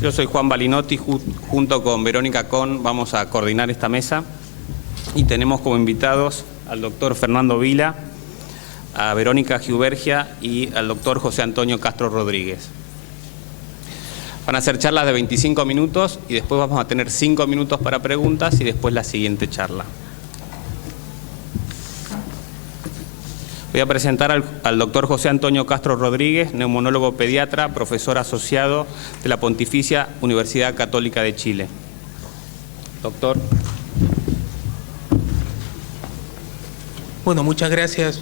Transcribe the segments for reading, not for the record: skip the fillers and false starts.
Yo soy Juan Balinotti, junto con Verónica Con vamos a coordinar esta mesa y tenemos como invitados al doctor Fernando Vila, a Verónica Giubergia y al doctor José Antonio Castro Rodríguez. Van a ser charlas de 25 minutos y después vamos a tener 5 minutos para preguntas y después la siguiente charla. Voy a presentar al doctor José Antonio Castro Rodríguez, neumonólogo pediatra, profesor asociado de la Pontificia Universidad Católica de Chile. Doctor. Bueno, muchas gracias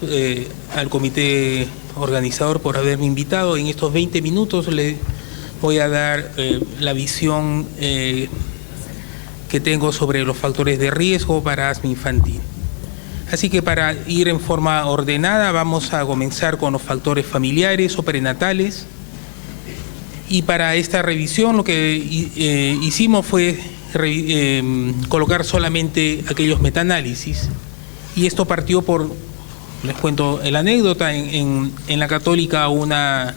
al comité organizador por haberme invitado. En estos 20 minutos le voy a dar la visión que tengo sobre los factores de riesgo para asma infantil. Así que para ir en forma ordenada vamos a comenzar con los factores familiares o prenatales. Y para esta revisión lo que hicimos fue colocar solamente aquellos metaanálisis. Y esto partió por, les cuento la anécdota, en la Católica una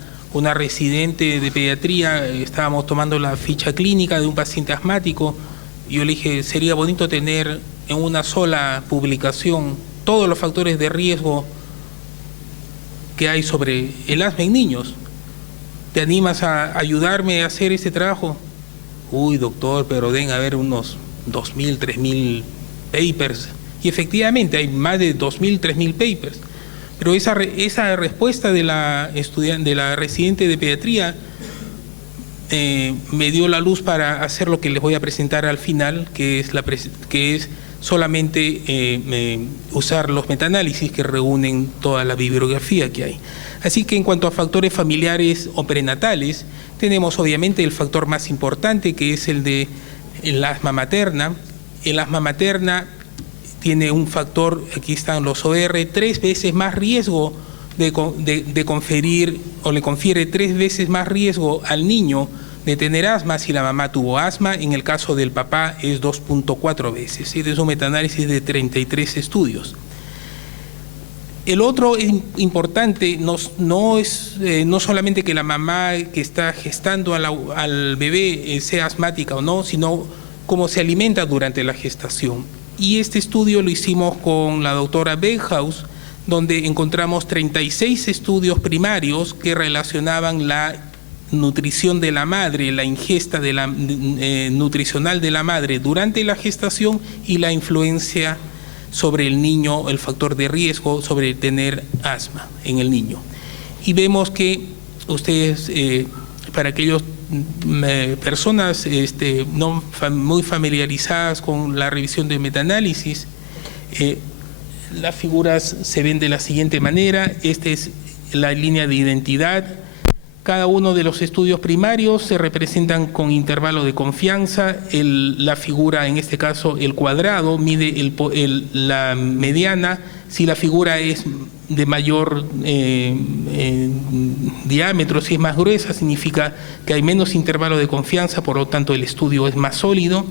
residente de pediatría, estábamos tomando la ficha clínica de un paciente asmático y yo le dije, sería bonito tener en una sola publicación todos los factores de riesgo que hay sobre el asma en niños. ¿Te animas a ayudarme a hacer este trabajo? Uy, doctor, pero deben haber unos 2.000, 3.000 papers. Y efectivamente hay más de 2.000, 3.000 papers. Pero esa respuesta de la residente de pediatría me dio la luz para hacer lo que les voy a presentar al final, que es solamente usar los metaanálisis que reúnen toda la bibliografía que hay. Así que en cuanto a factores familiares o prenatales, tenemos obviamente el factor más importante, que es el asma materna. El asma materna tiene un factor, aquí están los OR, 3 veces más riesgo de conferir, o le confiere 3 veces más riesgo al niño de tener asma si la mamá tuvo asma. En el caso del papá es 2.4 veces. Este es un metaanálisis de 33 estudios. El otro importante no es solamente que la mamá que está gestando al bebé sea asmática o no, sino cómo se alimenta durante la gestación. Y este estudio lo hicimos con la doctora Beckhaus, donde encontramos 36 estudios primarios que relacionaban la nutrición de la madre, la ingesta nutricional de la madre durante la gestación y la influencia sobre el niño, el factor de riesgo sobre tener asma en el niño. Y vemos que ustedes, para aquellos personas no muy familiarizadas con la revisión de metaanálisis, las figuras se ven de la siguiente manera. Esta es la línea de identidad. Cada uno de los estudios primarios se representan con intervalo de confianza. La figura, en este caso el cuadrado, mide la mediana. Si la figura es de mayor diámetro, si es más gruesa, significa que hay menos intervalo de confianza, por lo tanto el estudio es más sólido.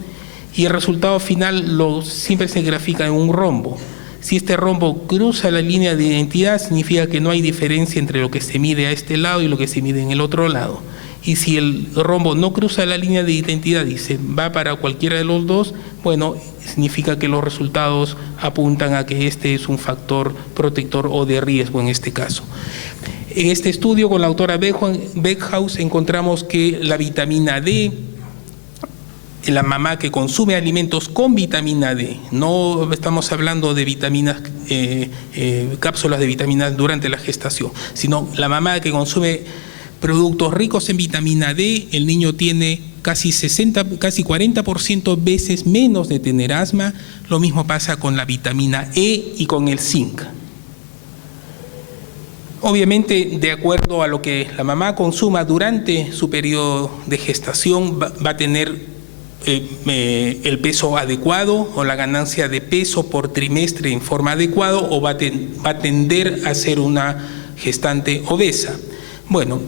Y el resultado final siempre se grafica en un rombo. Si este rombo cruza la línea de identidad, significa que no hay diferencia entre lo que se mide a este lado y lo que se mide en el otro lado. Y si el rombo no cruza la línea de identidad y se va para cualquiera de los dos, bueno, significa que los resultados apuntan a que este es un factor protector o de riesgo en este caso. En este estudio con la autora Beckhaus encontramos que la vitamina D, la mamá que consume alimentos con vitamina D, no estamos hablando de vitaminas, cápsulas de vitaminas durante la gestación, sino la mamá que consume productos ricos en vitamina D, el niño tiene casi 40% veces menos de tener asma. Lo mismo pasa con la vitamina E y con el zinc. Obviamente, de acuerdo a lo que la mamá consuma durante su periodo de gestación, va a tener el peso adecuado o la ganancia de peso por trimestre en forma adecuada, o va a tender a ser una gestante obesa. Bueno,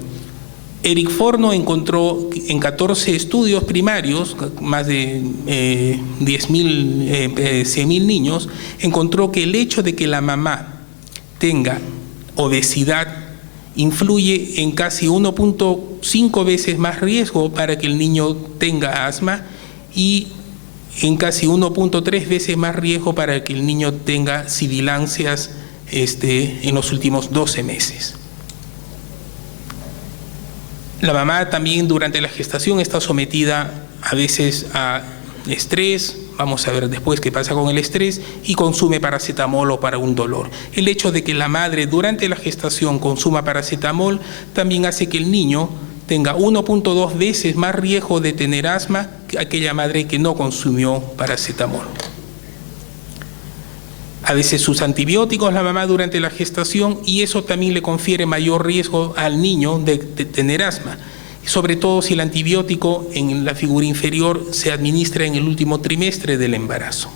Eric Forno encontró en 14 estudios primarios, más de 100.000 niños, encontró que el hecho de que la mamá tenga obesidad influye en casi 1.5 veces más riesgo para que el niño tenga asma y en casi 1.3 veces más riesgo para que el niño tenga sibilancias en los últimos 12 meses. La mamá también durante la gestación está sometida a veces a estrés, vamos a ver después qué pasa con el estrés, y consume paracetamol o para un dolor. El hecho de que la madre durante la gestación consuma paracetamol también hace que el niño tenga 1.2 veces más riesgo de tener asma que aquella madre que no consumió paracetamol. A veces sus antibióticos la mamá durante la gestación y eso también le confiere mayor riesgo al niño de tener asma, sobre todo si el antibiótico en la figura inferior se administra en el último trimestre del embarazo.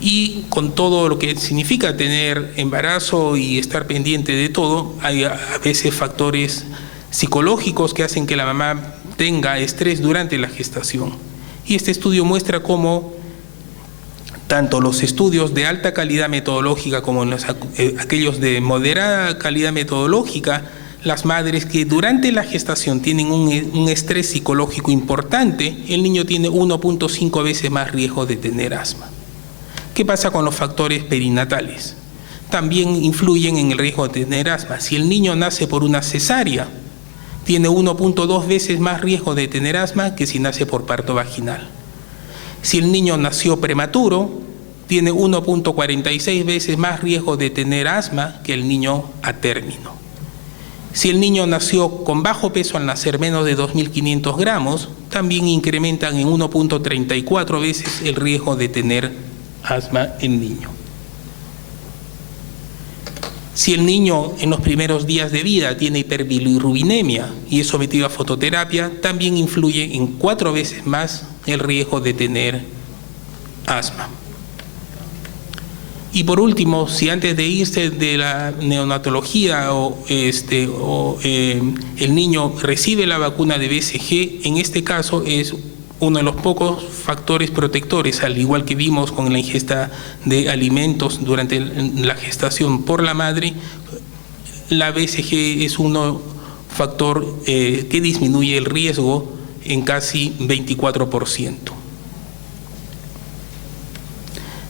Y con todo lo que significa tener embarazo y estar pendiente de todo, hay a veces factores psicológicos que hacen que la mamá tenga estrés durante la gestación. Y este estudio muestra cómo tanto los estudios de alta calidad metodológica como aquellos de moderada calidad metodológica, las madres que durante la gestación tienen un estrés psicológico importante, el niño tiene 1.5 veces más riesgo de tener asma. ¿Qué pasa con los factores perinatales? También influyen en el riesgo de tener asma. Si el niño nace por una cesárea, tiene 1.2 veces más riesgo de tener asma que si nace por parto vaginal. Si el niño nació prematuro, tiene 1.46 veces más riesgo de tener asma que el niño a término. Si el niño nació con bajo peso al nacer, menos de 2.500 gramos, también incrementan en 1.34 veces el riesgo de tener asma en niño. Si el niño en los primeros días de vida tiene hiperbilirrubinemia y es sometido a fototerapia, también influye en 4 veces más el riesgo de tener asma. Y por último, si antes de irse de la neonatología el niño recibe la vacuna de BCG, en este caso es uno de los pocos factores protectores, al igual que vimos con la ingesta de alimentos durante la gestación por la madre, la BCG es un factor que disminuye el riesgo en casi 24%.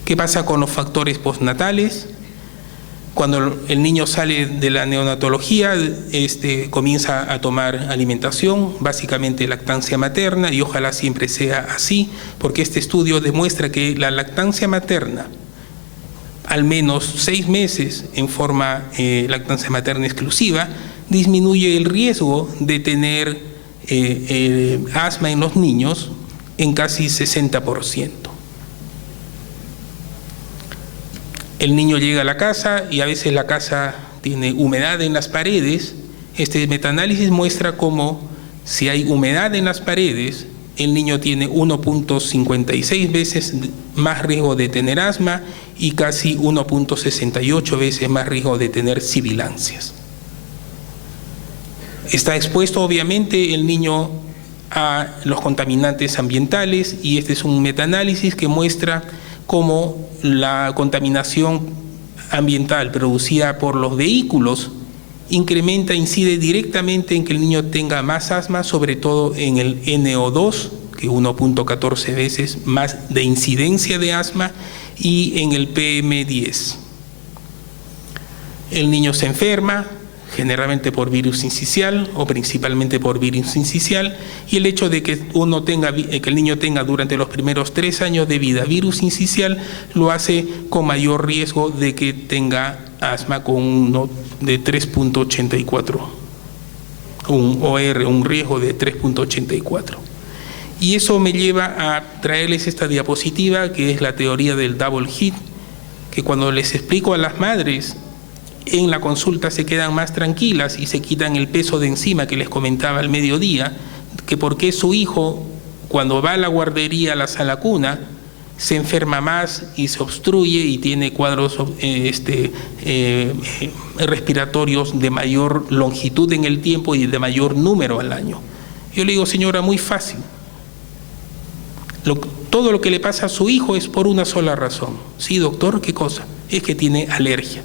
¿Qué pasa con los factores postnatales? Cuando el niño sale de la neonatología, comienza a tomar alimentación, básicamente lactancia materna, y ojalá siempre sea así, porque este estudio demuestra que la lactancia materna, al menos 6 meses en forma lactancia materna exclusiva, disminuye el riesgo de tener asma en los niños en casi 60%. El niño llega a la casa y a veces la casa tiene humedad en las paredes. Este metaanálisis muestra cómo si hay humedad en las paredes, el niño tiene 1.56 veces más riesgo de tener asma y casi 1.68 veces más riesgo de tener sibilancias. Está expuesto obviamente el niño a los contaminantes ambientales y este es un metaanálisis que muestra cómo la contaminación ambiental producida por los vehículos incide directamente en que el niño tenga más asma, sobre todo en el NO2, que 1.14 veces más de incidencia de asma, y en el PM10. El niño se enferma, generalmente por virus sincicial o principalmente por virus sincicial, y el hecho de que el niño tenga durante los primeros 3 años de vida virus sincicial lo hace con mayor riesgo de que tenga asma con uno de 3.84, un OR, un riesgo de 3.84. Y eso me lleva a traerles esta diapositiva que es la teoría del double hit, que cuando les explico a las madres en la consulta se quedan más tranquilas y se quitan el peso de encima que les comentaba al mediodía, que por qué su hijo cuando va a la guardería, a la sala cuna, se enferma más y se obstruye y tiene cuadros respiratorios de mayor longitud en el tiempo y de mayor número al año. Yo le digo, señora, muy fácil. Todo lo que le pasa a su hijo es por una sola razón. Sí, doctor, ¿qué cosa? Es que tiene alergia.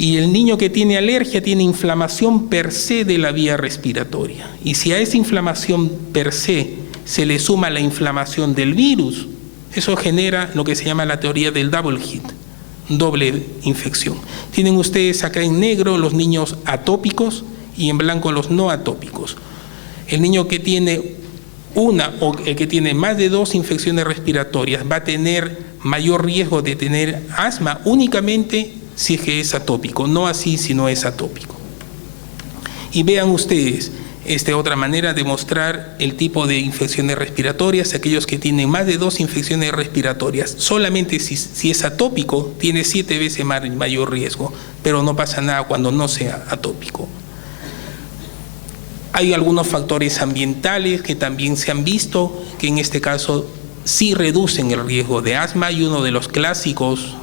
Y el niño que tiene alergia tiene inflamación per se de la vía respiratoria. Y si a esa inflamación per se se le suma la inflamación del virus, eso genera lo que se llama la teoría del double hit, doble infección. Tienen ustedes acá en negro los niños atópicos y en blanco los no atópicos. El niño que tiene una o el que tiene más de 2 infecciones respiratorias va a tener mayor riesgo de tener asma únicamente si es que es atópico, no así si no es atópico. Y vean ustedes, otra manera de mostrar el tipo de infecciones respiratorias, aquellos que tienen más de 2 infecciones respiratorias, solamente si es atópico, tiene 7 veces mayor riesgo, pero no pasa nada cuando no sea atópico. Hay algunos factores ambientales que también se han visto, que en este caso sí reducen el riesgo de asma, y uno de los clásicos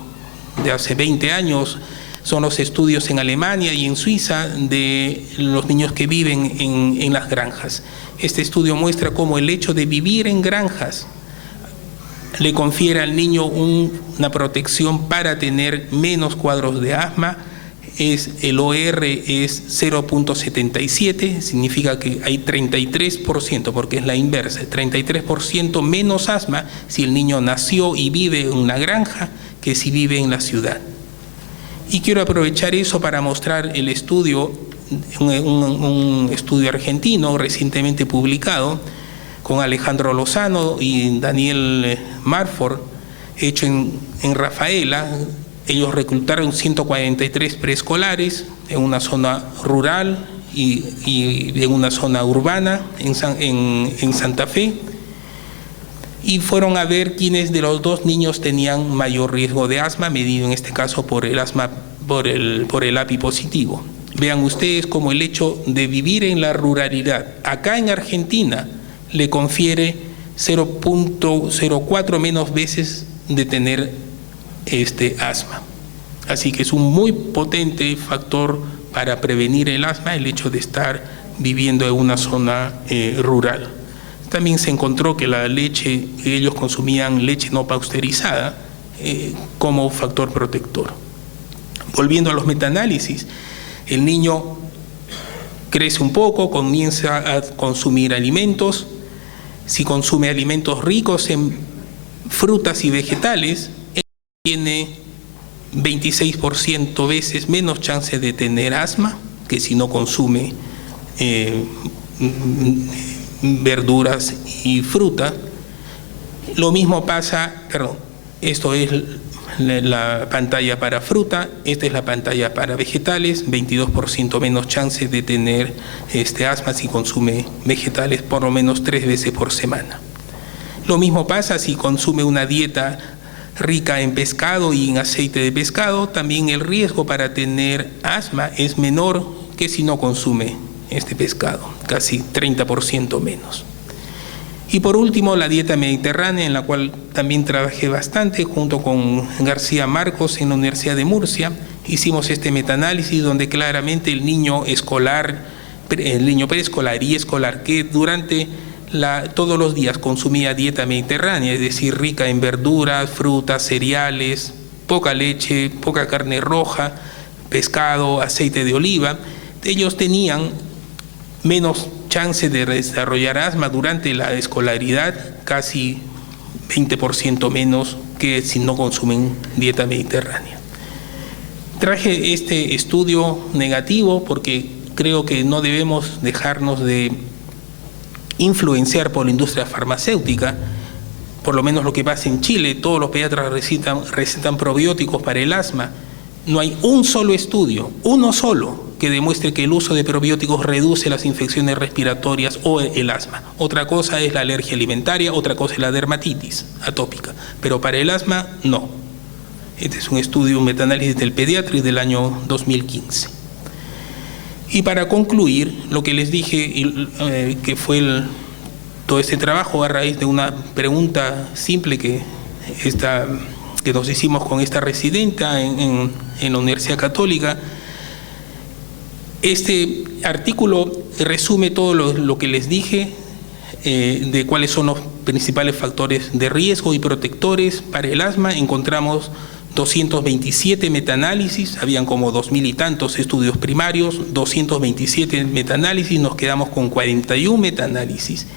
de hace 20 años son los estudios en Alemania y en Suiza de los niños que viven en las granjas. Este estudio muestra cómo el hecho de vivir en granjas le confiere al niño una protección para tener menos cuadros de asma. El OR es 0.77, significa que hay 33%, porque es la inversa, 33% menos asma si el niño nació y vive en una granja que si vive en la ciudad. Y quiero aprovechar eso para mostrar el estudio, un estudio argentino recientemente publicado con Alejandro Lozano y Daniel Marford, hecho en Rafaela. Ellos reclutaron 143 preescolares en una zona rural y en una zona urbana en Santa Fe, y fueron a ver quiénes de los 2 niños tenían mayor riesgo de asma, medido en este caso por el asma, por el API positivo. Vean ustedes cómo el hecho de vivir en la ruralidad, acá en Argentina, le confiere 0.04 menos veces de tener asma. Así que es un muy potente factor para prevenir el asma el hecho de estar viviendo en una zona rural. También se encontró que la leche, ellos consumían leche no pasteurizada como factor protector. Volviendo a los metaanálisis, el niño crece un poco, comienza a consumir alimentos. Si consume alimentos ricos en frutas y vegetales, tiene 26% veces menos chance de tener asma que si no consume verduras y fruta. Lo mismo pasa, esto es la pantalla para fruta, esta es la pantalla para vegetales, 22% menos chance de tener asma si consume vegetales por lo menos 3 veces por semana. Lo mismo pasa si consume una dieta rica en pescado y en aceite de pescado, también el riesgo para tener asma es menor que si no consume este pescado, casi 30% menos. Y por último, la dieta mediterránea, en la cual también trabajé bastante junto con García Marcos en la Universidad de Murcia. Hicimos este metaanálisis donde claramente el niño preescolar y escolar que durante todos los días consumía dieta mediterránea, es decir, rica en verduras, frutas, cereales, poca leche, poca carne roja, pescado, aceite de oliva, ellos tenían menos chance de desarrollar asma durante la escolaridad, casi 20% menos que si no consumen dieta mediterránea. Traje este estudio negativo porque creo que no debemos dejarnos de influenciar por la industria farmacéutica. Por lo menos lo que pasa en Chile, todos los pediatras recetan probióticos para el asma. No hay un solo estudio, uno solo, que demuestre que el uso de probióticos reduce las infecciones respiratorias o el asma. Otra cosa es la alergia alimentaria, otra cosa es la dermatitis atópica, pero para el asma no. Este es un estudio, un metaanálisis del Pediatrics del año 2015. Y para concluir, lo que les dije, que fue todo este trabajo a raíz de una pregunta simple que nos hicimos con esta residenta en la Universidad Católica. Este artículo resume todo lo que les dije de cuáles son los principales factores de riesgo y protectores para el asma. Encontramos 227 metaanálisis, habían como 2000 y tantos estudios primarios, 227 metaanálisis, nos quedamos con 41 metaanálisis.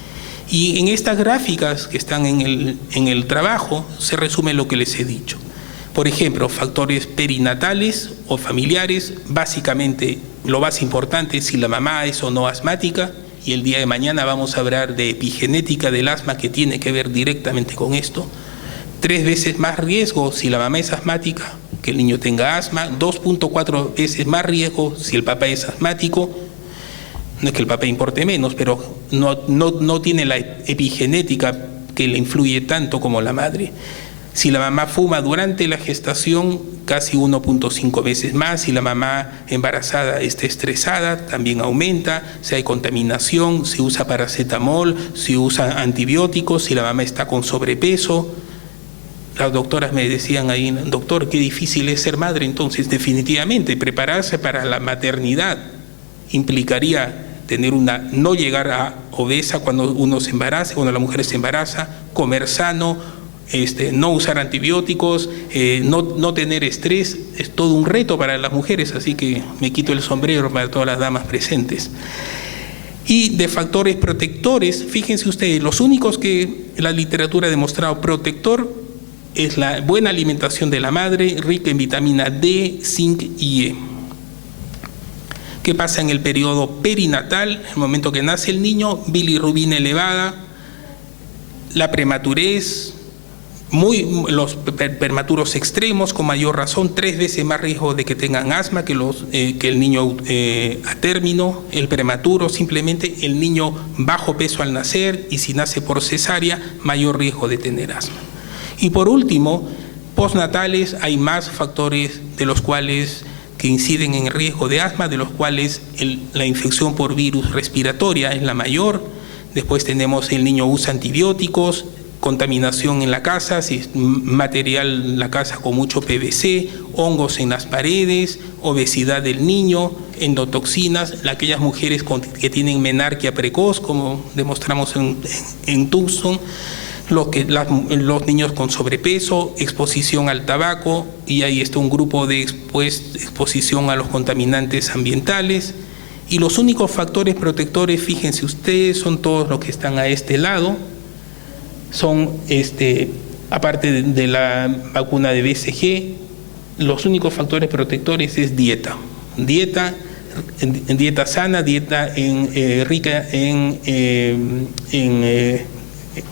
Y en estas gráficas que están en el trabajo se resume lo que les he dicho. Por ejemplo, factores perinatales o familiares, básicamente lo más importante es si la mamá es o no asmática, y el día de mañana vamos a hablar de epigenética del asma que tiene que ver directamente con esto. 3 veces más riesgo si la mamá es asmática que el niño tenga asma, 2.4 veces más riesgo si el papá es asmático. No es que el papá importe menos, pero no tiene la epigenética que le influye tanto como la madre. Si la mamá fuma durante la gestación, casi 1.5 veces más. Si la mamá embarazada está estresada, también aumenta. Si hay contaminación, si usa paracetamol, si usa antibióticos, si la mamá está con sobrepeso. Las doctoras me decían ahí, doctor, qué difícil es ser madre. Entonces, definitivamente, prepararse para la maternidad implicaría no llegar a obesa cuando uno se embaraza, cuando la mujer se embaraza, comer sano, no usar antibióticos, no tener estrés. Es todo un reto para las mujeres, así que me quito el sombrero para todas las damas presentes. Y de factores protectores, fíjense ustedes, los únicos que la literatura ha demostrado protector es la buena alimentación de la madre, rica en vitamina D, zinc y E. ¿Qué pasa en el periodo perinatal? El momento que nace el niño, bilirrubina elevada, la prematurez, los prematuros extremos, con mayor razón, 3 veces más riesgo de que tengan asma que el niño a término, el prematuro, simplemente el niño bajo peso al nacer, y si nace por cesárea, mayor riesgo de tener asma. Y por último, postnatales, hay más factores de los cuales que inciden en el riesgo de asma, de los cuales la infección por virus respiratoria es la mayor. Después tenemos el niño usa antibióticos, contaminación en la casa, si es material en la casa con mucho PVC, hongos en las paredes, obesidad del niño, endotoxinas, aquellas mujeres que tienen menarquia precoz, como demostramos en Tucson, los niños con sobrepeso, exposición al tabaco, y ahí está un grupo de exposición a los contaminantes ambientales. Y los únicos factores protectores, fíjense ustedes, son todos los que están a este lado. Son, aparte de la vacuna de BCG, los únicos factores protectores es dieta. Dieta sana, dieta rica en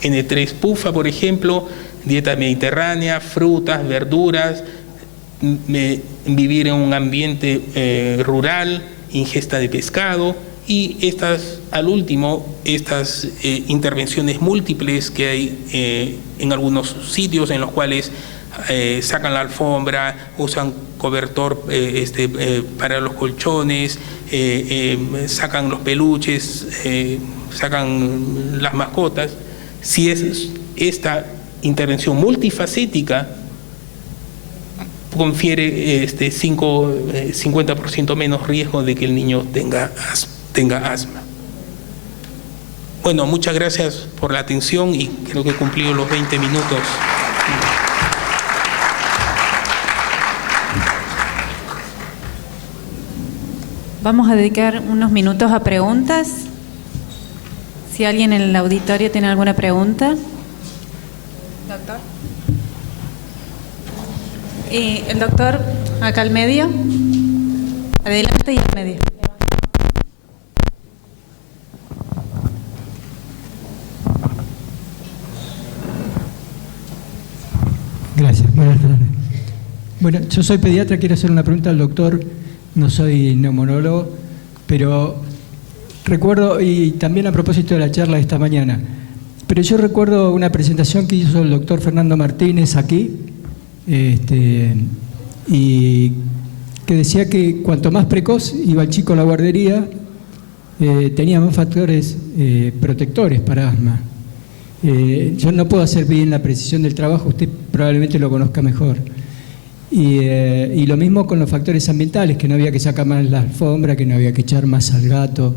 N3 PUFA, por ejemplo, dieta mediterránea, frutas, verduras, vivir en un ambiente rural, ingesta de pescado, y al último, estas intervenciones múltiples que hay en algunos sitios en los cuales sacan la alfombra, usan cobertor para los colchones, sacan los peluches, sacan las mascotas. Si es esta intervención multifacética, confiere 50% menos riesgo de que el niño tenga asma. Bueno, muchas gracias por la atención y creo que he cumplido los 20 minutos. Vamos a dedicar unos minutos a preguntas. Si alguien en el auditorio tiene alguna pregunta. Doctor. Y el doctor acá al medio. Adelante y al medio. Gracias, buenas tardes. Bueno, yo soy pediatra, quiero hacer una pregunta al doctor, no soy neumonólogo, pero recuerdo, y también a propósito de la charla de esta mañana, pero yo recuerdo una presentación que hizo el doctor Fernando Martínez aquí, y que decía que cuanto más precoz iba el chico a la guardería, tenía más factores protectores para asma. Yo no puedo hacer bien la precisión del trabajo, usted probablemente lo conozca mejor. Y lo mismo con los factores ambientales, que no había que sacar más la alfombra, que no había que echar más al gato.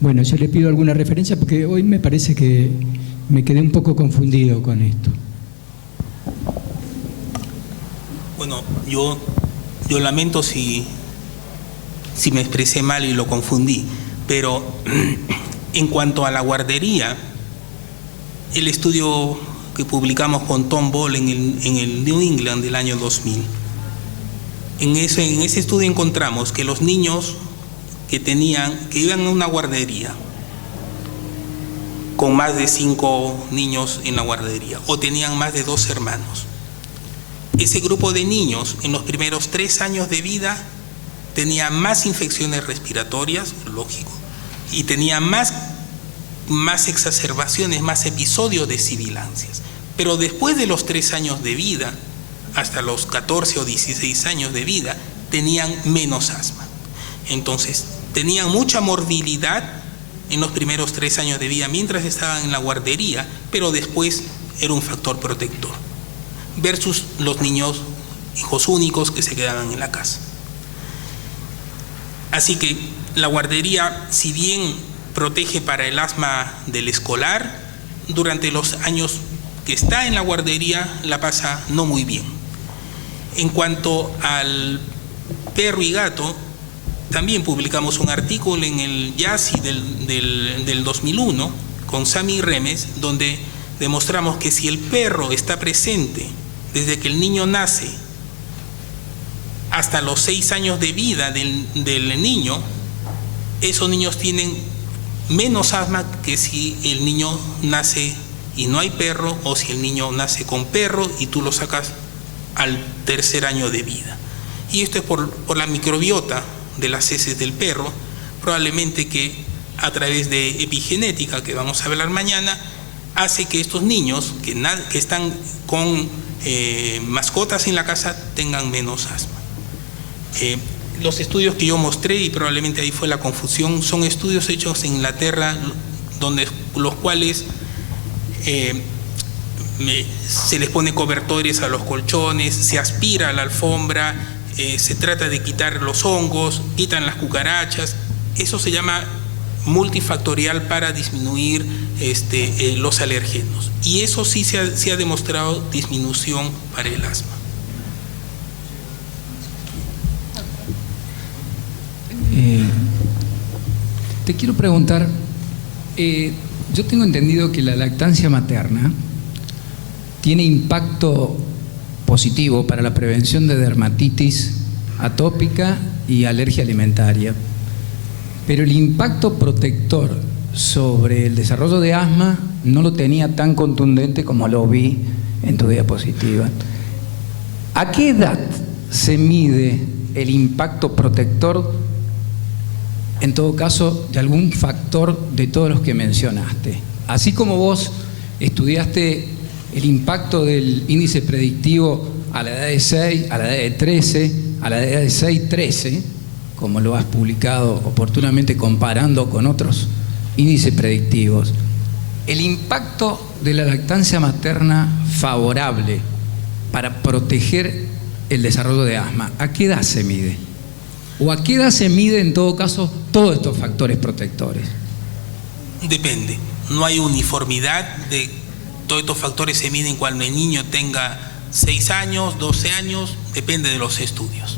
Bueno, yo le pido alguna referencia porque hoy me parece que me quedé un poco confundido con esto. Bueno, Yo lamento si me expresé mal y lo confundí, pero en cuanto a la guardería, el estudio que publicamos con Tom Ball en el New England del año 2000, en ese estudio encontramos que los niños que iban a una guardería con más de 5 niños en la guardería o tenían más de 2 hermanos, ese grupo de niños en los primeros 3 años de vida tenía más infecciones respiratorias, lógico, y tenía más exacerbaciones, más episodios de sibilancias. Pero después de los 3 años de vida, hasta los 14 o 16 años de vida, tenían menos asma. Entonces, tenían mucha morbilidad en los primeros 3 años de vida mientras estaban en la guardería, pero después era un factor protector, versus los niños, hijos únicos que se quedaban en la casa. Así que la guardería, si bien protege para el asma del escolar, durante los años que está en la guardería la pasa no muy bien. En cuanto al perro y gato, también publicamos un artículo en el YASI del 2001 con Sami Remes, donde demostramos que si el perro está presente desde que el niño nace hasta los 6 años de vida del niño, esos niños tienen menos asma que si el niño nace y no hay perro, o si el niño nace con perro y tú lo sacas al 3er año de vida. Y esto es por la microbiota de las heces del perro, probablemente que a través de epigenética, que vamos a hablar mañana, hace que estos niños que están con mascotas en la casa tengan menos asma. Los estudios que yo mostré, y probablemente ahí fue la confusión, son estudios hechos en Inglaterra, los cuales se les pone cobertores a los colchones, se aspira a la alfombra, se trata de quitar los hongos, quitan las cucarachas. Eso se llama multifactorial para disminuir los alergenos. Y eso sí se ha demostrado disminución para el asma. Te quiero preguntar, yo tengo entendido que la lactancia materna tiene impacto positivo para la prevención de dermatitis atópica y alergia alimentaria, pero el impacto protector sobre el desarrollo de asma no lo tenía tan contundente como lo vi en tu diapositiva. ¿A qué edad se mide el impacto protector, en todo caso, de algún factor de todos los que mencionaste? Así como vos estudiaste el impacto del índice predictivo a la edad de 6, a la edad de 13, a la edad de 6-13, como lo has publicado oportunamente comparando con otros índices predictivos, el impacto de la lactancia materna favorable para proteger el desarrollo de asma, ¿a qué edad se mide? ¿O a qué edad se mide, en todo caso, todos estos factores protectores? Depende. No hay uniformidad de todos estos factores. Se miden cuando el niño tenga 6 años, 12 años, depende de los estudios.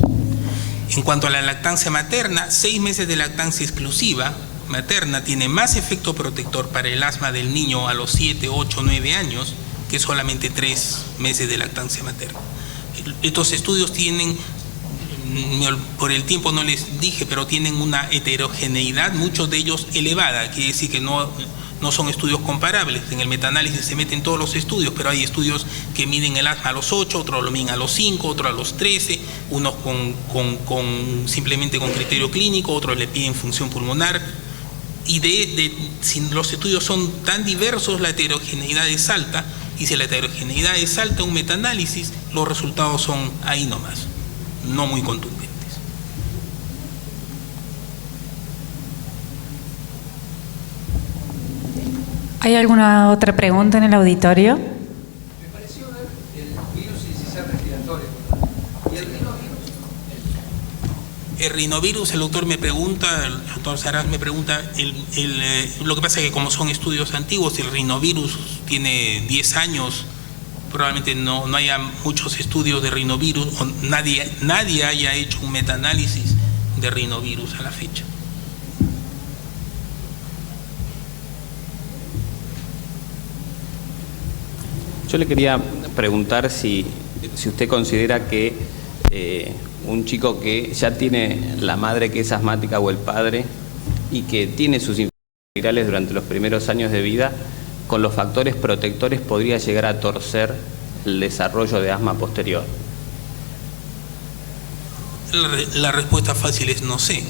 En cuanto a la lactancia materna, 6 meses de lactancia exclusiva materna tiene más efecto protector para el asma del niño a los 7, 8, 9 años que solamente 3 meses de lactancia materna. Estos estudios tienen, por el tiempo no les dije, pero tienen una heterogeneidad, muchos de ellos elevada, quiere decir que no son estudios comparables. En el metaanálisis se meten todos los estudios, pero hay estudios que miden el asma a los 8, otros lo miden a los 5, otros a los 13, unos simplemente con criterio clínico, otros le piden función pulmonar. Y si los estudios son tan diversos, la heterogeneidad es alta, y si la heterogeneidad es alta, un metaanálisis, los resultados son ahí nomás, no muy contundentes. ¿Hay alguna otra pregunta en el auditorio? Me pareció ver el virus incisional respiratorio. ¿Y el rinovirus? El rinovirus, el doctor Saraz me pregunta, lo que pasa es que como son estudios antiguos, el rinovirus tiene 10 años probablemente no haya muchos estudios de rinovirus, o nadie haya hecho un metaanálisis de rinovirus a la fecha. Yo le quería preguntar si usted considera que un chico que ya tiene la madre que es asmática o el padre y que tiene sus infecciones virales durante los primeros años de vida, con los factores protectores podría llegar a torcer el desarrollo de asma posterior. La respuesta fácil es no sé.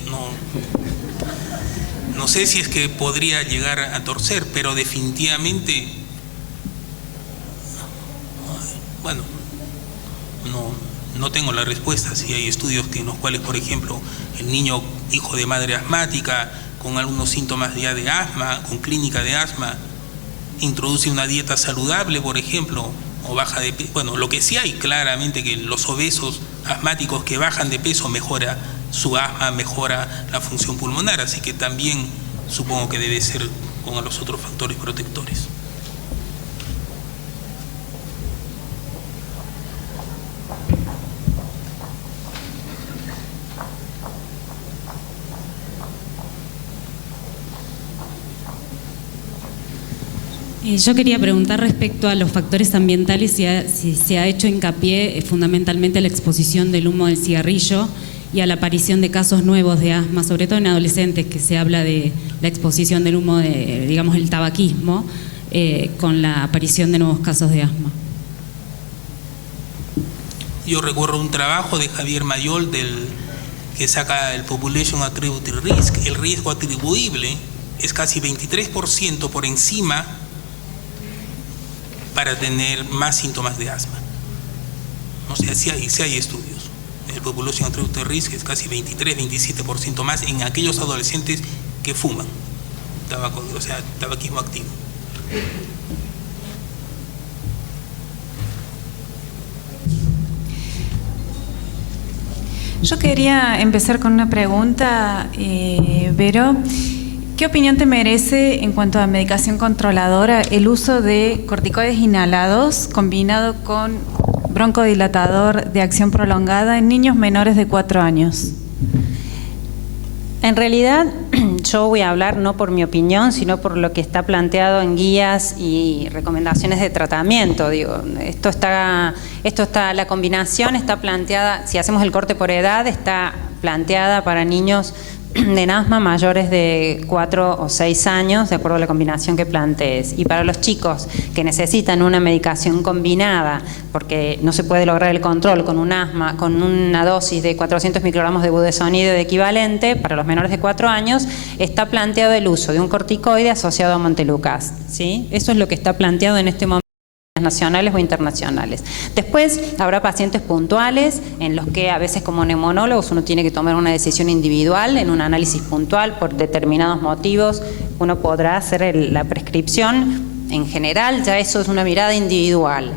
No sé si es que podría llegar a torcer, pero definitivamente, bueno, no tengo la respuesta. Si hay estudios en los cuales, por ejemplo, el niño hijo de madre asmática con algunos síntomas ya de asma, con clínica de asma, introduce una dieta saludable, por ejemplo, o baja de peso. Bueno, lo que sí hay claramente que los obesos asmáticos que bajan de peso mejora su asma, mejora la función pulmonar, así que también supongo que debe ser con los otros factores protectores. Yo quería preguntar respecto a los factores ambientales, si se ha hecho hincapié fundamentalmente a la exposición del humo del cigarrillo y a la aparición de casos nuevos de asma, sobre todo en adolescentes, que se habla de la exposición del humo de, digamos, el tabaquismo, con la aparición de nuevos casos de asma. Yo recuerdo un trabajo de Javier Mayol que saca el Population Attributed Risk. El riesgo atribuible es casi 23% por encima para tener más síntomas de asma. O sea, sí hay estudios. El Population Attributed Risk es casi 23-27% más en aquellos adolescentes que fuman tabaco, o sea, tabaquismo activo. Yo quería empezar con una pregunta, Vero. ¿Qué opinión te merece en cuanto a medicación controladora el uso de corticoides inhalados combinado con broncodilatador de acción prolongada en niños menores de 4 años? En realidad, yo voy a hablar no por mi opinión, sino por lo que está planteado en guías y recomendaciones de tratamiento. Digo, la combinación está planteada, si hacemos el corte por edad, está planteada para niños de asma mayores de 4 o 6 años, de acuerdo a la combinación que plantees. Y para los chicos que necesitan una medicación combinada, porque no se puede lograr el control con un asma, con una dosis de 400 microgramos de budesonide de equivalente, para los menores de 4 años, está planteado el uso de un corticoide asociado a Montelukast, ¿sí? Eso es lo que está planteado en este momento, nacionales o internacionales. Después habrá pacientes puntuales en los que a veces como neumonólogos uno tiene que tomar una decisión individual en un análisis puntual por determinados motivos. Uno podrá hacer la prescripción. En general ya eso es una mirada individual.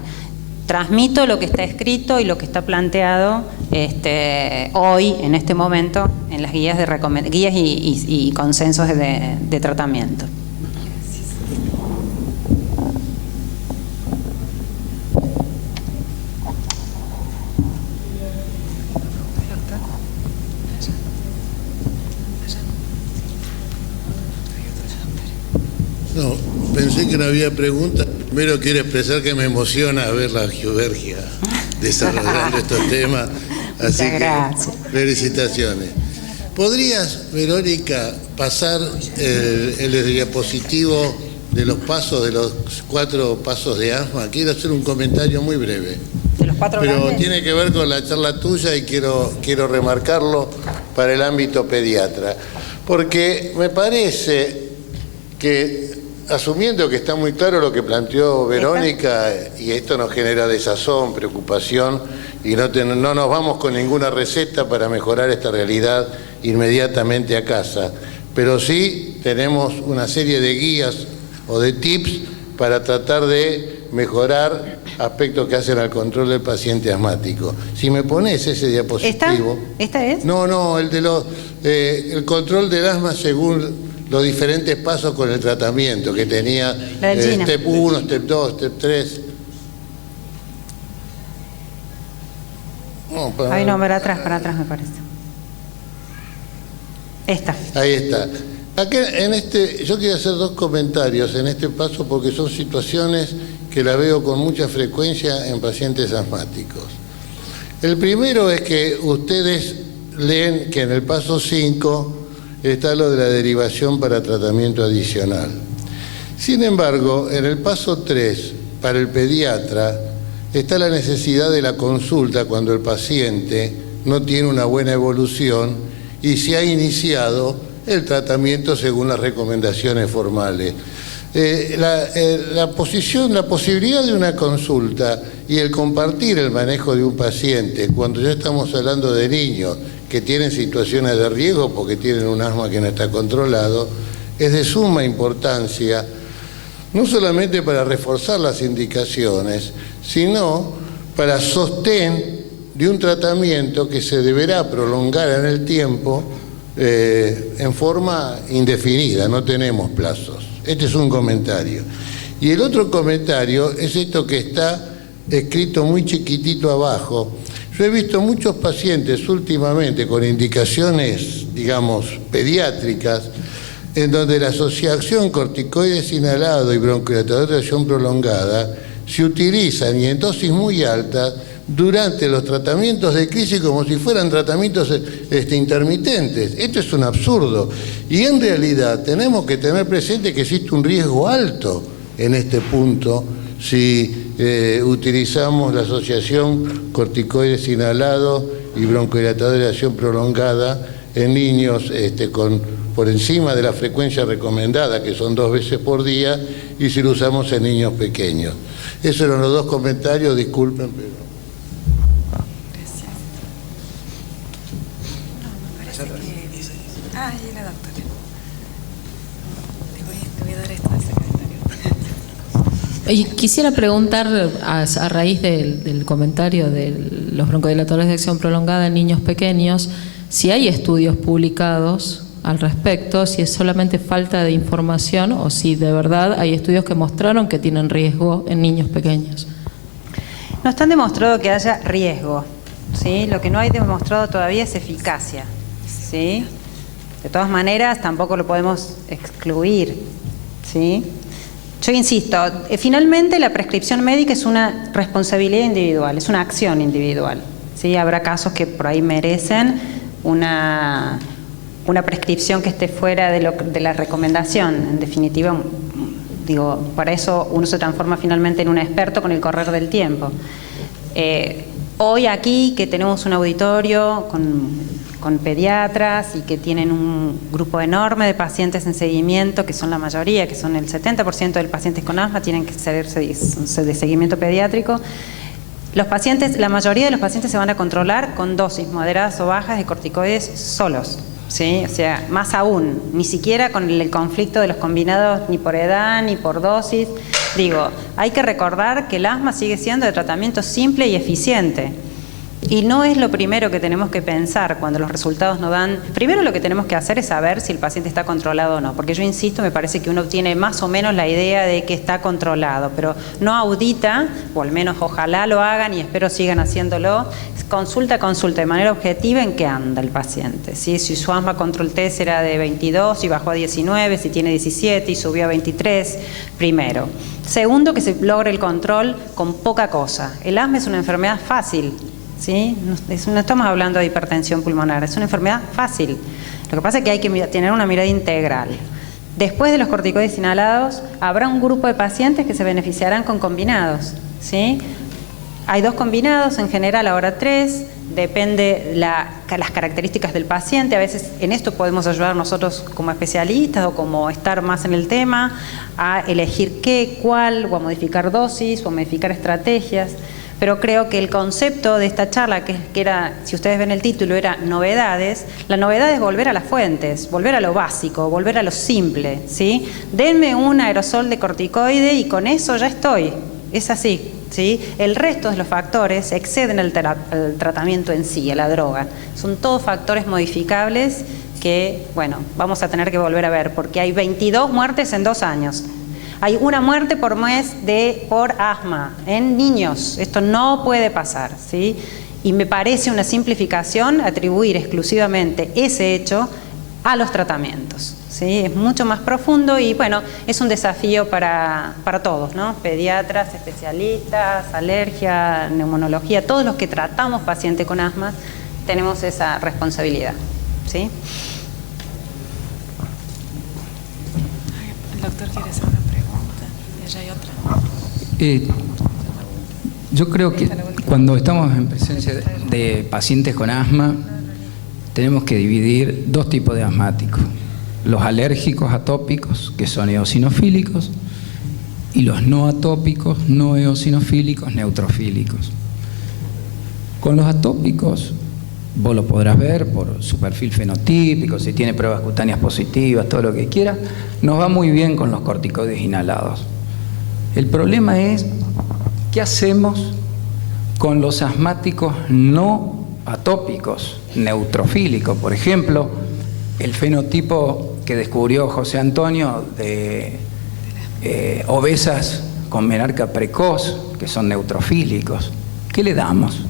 Transmito lo que está escrito y lo que está planteado hoy, en este momento, en las guías y consensos de tratamiento. No, pensé que no había preguntas. Primero quiero expresar que me emociona ver la Giubergia desarrollando estos temas. Así que felicitaciones. ¿Podrías, Verónica, pasar el diapositivo de los pasos, de los 4 pasos de asma? Quiero hacer un comentario muy breve. ¿De los 4 Pero grandes? tiene que ver con la charla tuya y quiero remarcarlo para el ámbito pediatra. Porque me parece que, asumiendo que está muy claro lo que planteó Verónica, y esto nos genera desazón, preocupación, y no nos vamos con ninguna receta para mejorar esta realidad inmediatamente a casa, pero sí tenemos una serie de guías o de tips para tratar de mejorar aspectos que hacen al control del paciente asmático. Si me pones ese diapositivo... ¿Esta es? No, el de el control del asma según los diferentes pasos con el tratamiento que tenía, step 1, step 2, step 3. No, Ahí no, para atrás me parece. Esta. Ahí está. Aquí yo quiero hacer dos comentarios en este paso porque son situaciones que la veo con mucha frecuencia en pacientes asmáticos. El primero es que ustedes leen que en el paso 5 está lo de la derivación para tratamiento adicional. Sin embargo, en el paso 3, para el pediatra, está la necesidad de la consulta cuando el paciente no tiene una buena evolución y se ha iniciado el tratamiento según las recomendaciones formales. La posibilidad de una consulta y el compartir el manejo de un paciente, cuando ya estamos hablando de niños que tienen situaciones de riesgo porque tienen un asma que no está controlado, es de suma importancia, no solamente para reforzar las indicaciones, sino para sostén de un tratamiento que se deberá prolongar en el tiempo en forma indefinida, no tenemos plazos. Este es un comentario. Y el otro comentario es esto que está escrito muy chiquitito abajo. Yo he visto muchos pacientes últimamente con indicaciones, digamos, pediátricas, en donde la asociación corticoides inhalado y bronquiodilatador de acción prolongada se utilizan y en dosis muy altas durante los tratamientos de crisis como si fueran tratamientos intermitentes. Esto es un absurdo. Y en realidad tenemos que tener presente que existe un riesgo alto en este punto si utilizamos la asociación corticoides inhalado y bronquiodilatador de acción prolongada en niños por encima de la frecuencia recomendada, que son 2 veces por día, y si lo usamos en niños pequeños. Esos eran los dos comentarios, disculpen, pero... Y la doctora. Te voy a dar esto al secretario. Y quisiera preguntar, a raíz del comentario de los broncodilatadores de acción prolongada en niños pequeños, si hay estudios publicados al respecto, si es solamente falta de información o si de verdad hay estudios que mostraron que tienen riesgo en niños pequeños. No está demostrado que haya riesgo, ¿sí? Lo que no hay demostrado todavía es eficacia, ¿sí? De todas maneras, tampoco lo podemos excluir, ¿sí? Yo insisto, finalmente la prescripción médica es una responsabilidad individual, es una acción individual, ¿sí? Habrá casos que por ahí merecen una prescripción que esté fuera de la recomendación. En definitiva, digo, para eso uno se transforma finalmente en un experto con el correr del tiempo. Hoy aquí, que tenemos un auditorio con pediatras y que tienen un grupo enorme de pacientes en seguimiento, que son la mayoría, que son el 70% de los pacientes con asma, tienen que ser de seguimiento pediátrico. Los pacientes, la mayoría de los pacientes se van a controlar con dosis moderadas o bajas de corticoides solos, ¿sí? O sea, más aún, ni siquiera con el conflicto de los combinados ni por edad ni por dosis. Digo, hay que recordar que el asma sigue siendo de tratamiento simple y eficiente. Y no es lo primero que tenemos que pensar cuando los resultados no dan. Primero lo que tenemos que hacer es saber si el paciente está controlado o no, porque yo insisto, me parece que uno tiene más o menos la idea de que está controlado, pero no audita, o al menos ojalá lo hagan y espero sigan haciéndolo, consulta de manera objetiva en qué anda el paciente, ¿sí? Si su asma control test era de 22 y bajó a 19, si tiene 17 y subió a 23, primero. Segundo, que se logre el control con poca cosa. El asma es una enfermedad fácil, ¿sí? No estamos hablando de hipertensión pulmonar, es una enfermedad fácil. Lo que pasa es que hay que tener una mirada integral. Después de los corticoides inhalados, habrá un grupo de pacientes que se beneficiarán con combinados, ¿sí? Hay 2 combinados, en general ahora 3, depende las características del paciente. A veces en esto podemos ayudar nosotros como especialistas o como estar más en el tema, a elegir qué, cuál, o a modificar dosis, o a modificar estrategias. Pero creo que el concepto de esta charla, que era, si ustedes ven el título, era novedades. La novedad es volver a las fuentes, volver a lo básico, volver a lo simple, ¿sí? Denme un aerosol de corticoide y con eso ya estoy. Es así, ¿sí? El resto de los factores exceden el tratamiento en sí, a la droga. Son todos factores modificables que, bueno, vamos a tener que volver a ver, porque hay 22 muertes en 2 años. Hay una muerte por mes por asma en niños. Esto no puede pasar, ¿sí? Y me parece una simplificación atribuir exclusivamente ese hecho a los tratamientos. ¿Sí? Es mucho más profundo y bueno, es un desafío para todos, ¿no? Pediatras, especialistas, alergia, neumonología, todos los que tratamos pacientes con asma tenemos esa responsabilidad. ¿Sí? El doctor quiere hacer una pregunta y allá hay otra. Yo creo que cuando estamos en presencia de pacientes con asma, tenemos que dividir dos tipos de asmáticos. Los alérgicos atópicos, que son eosinofílicos, y los no atópicos, no eosinofílicos, neutrofílicos. Con los atópicos, vos lo podrás ver por su perfil fenotípico, si tiene pruebas cutáneas positivas, todo lo que quiera, nos va muy bien con los corticoides inhalados. El problema es, ¿qué hacemos con los asmáticos no atópicos, neutrofílicos? Por ejemplo, el fenotipo que descubrió José Antonio de obesas con menarca precoz, que son neutrofílicos. ¿Qué le damos?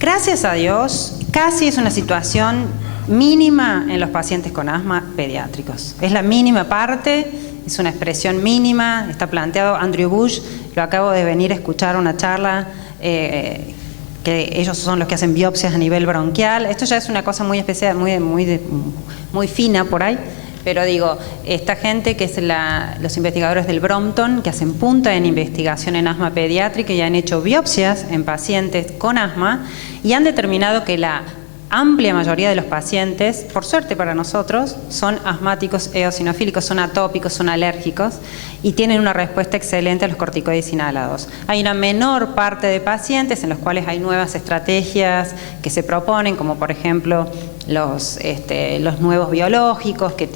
Gracias a Dios, casi es una situación mínima en los pacientes con asma pediátricos. Es la mínima parte, es una expresión mínima, está planteado Andrew Bush, lo acabo de venir a escuchar una charla, que ellos son los que hacen biopsias a nivel bronquial. Esto ya es una cosa muy especial, muy fina por ahí, pero digo, esta gente que es los investigadores del Brompton, que hacen punta en investigación en asma pediátrica y han hecho biopsias en pacientes con asma y han determinado que la amplia mayoría de los pacientes, por suerte para nosotros, son asmáticos eosinofílicos, son atópicos, son alérgicos y tienen una respuesta excelente a los corticoides inhalados. Hay una menor parte de pacientes en los cuales hay nuevas estrategias que se proponen, como por ejemplo los nuevos biológicos que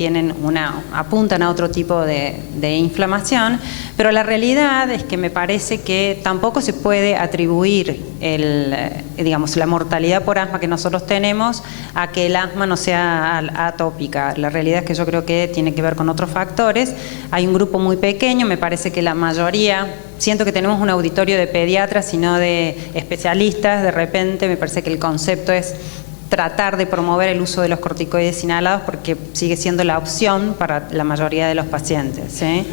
apuntan a otro tipo de inflamación, pero la realidad es que me parece que tampoco se puede atribuir la mortalidad por asma que nosotros tenemos a que el asma no sea atópica. La realidad es que yo creo que tiene que ver con otros factores. Hay un grupo muy pequeño, me parece que la mayoría, siento que tenemos un auditorio de pediatras y no de especialistas, de repente me parece que el concepto es tratar de promover el uso de los corticoides inhalados porque sigue siendo la opción para la mayoría de los pacientes, ¿sí?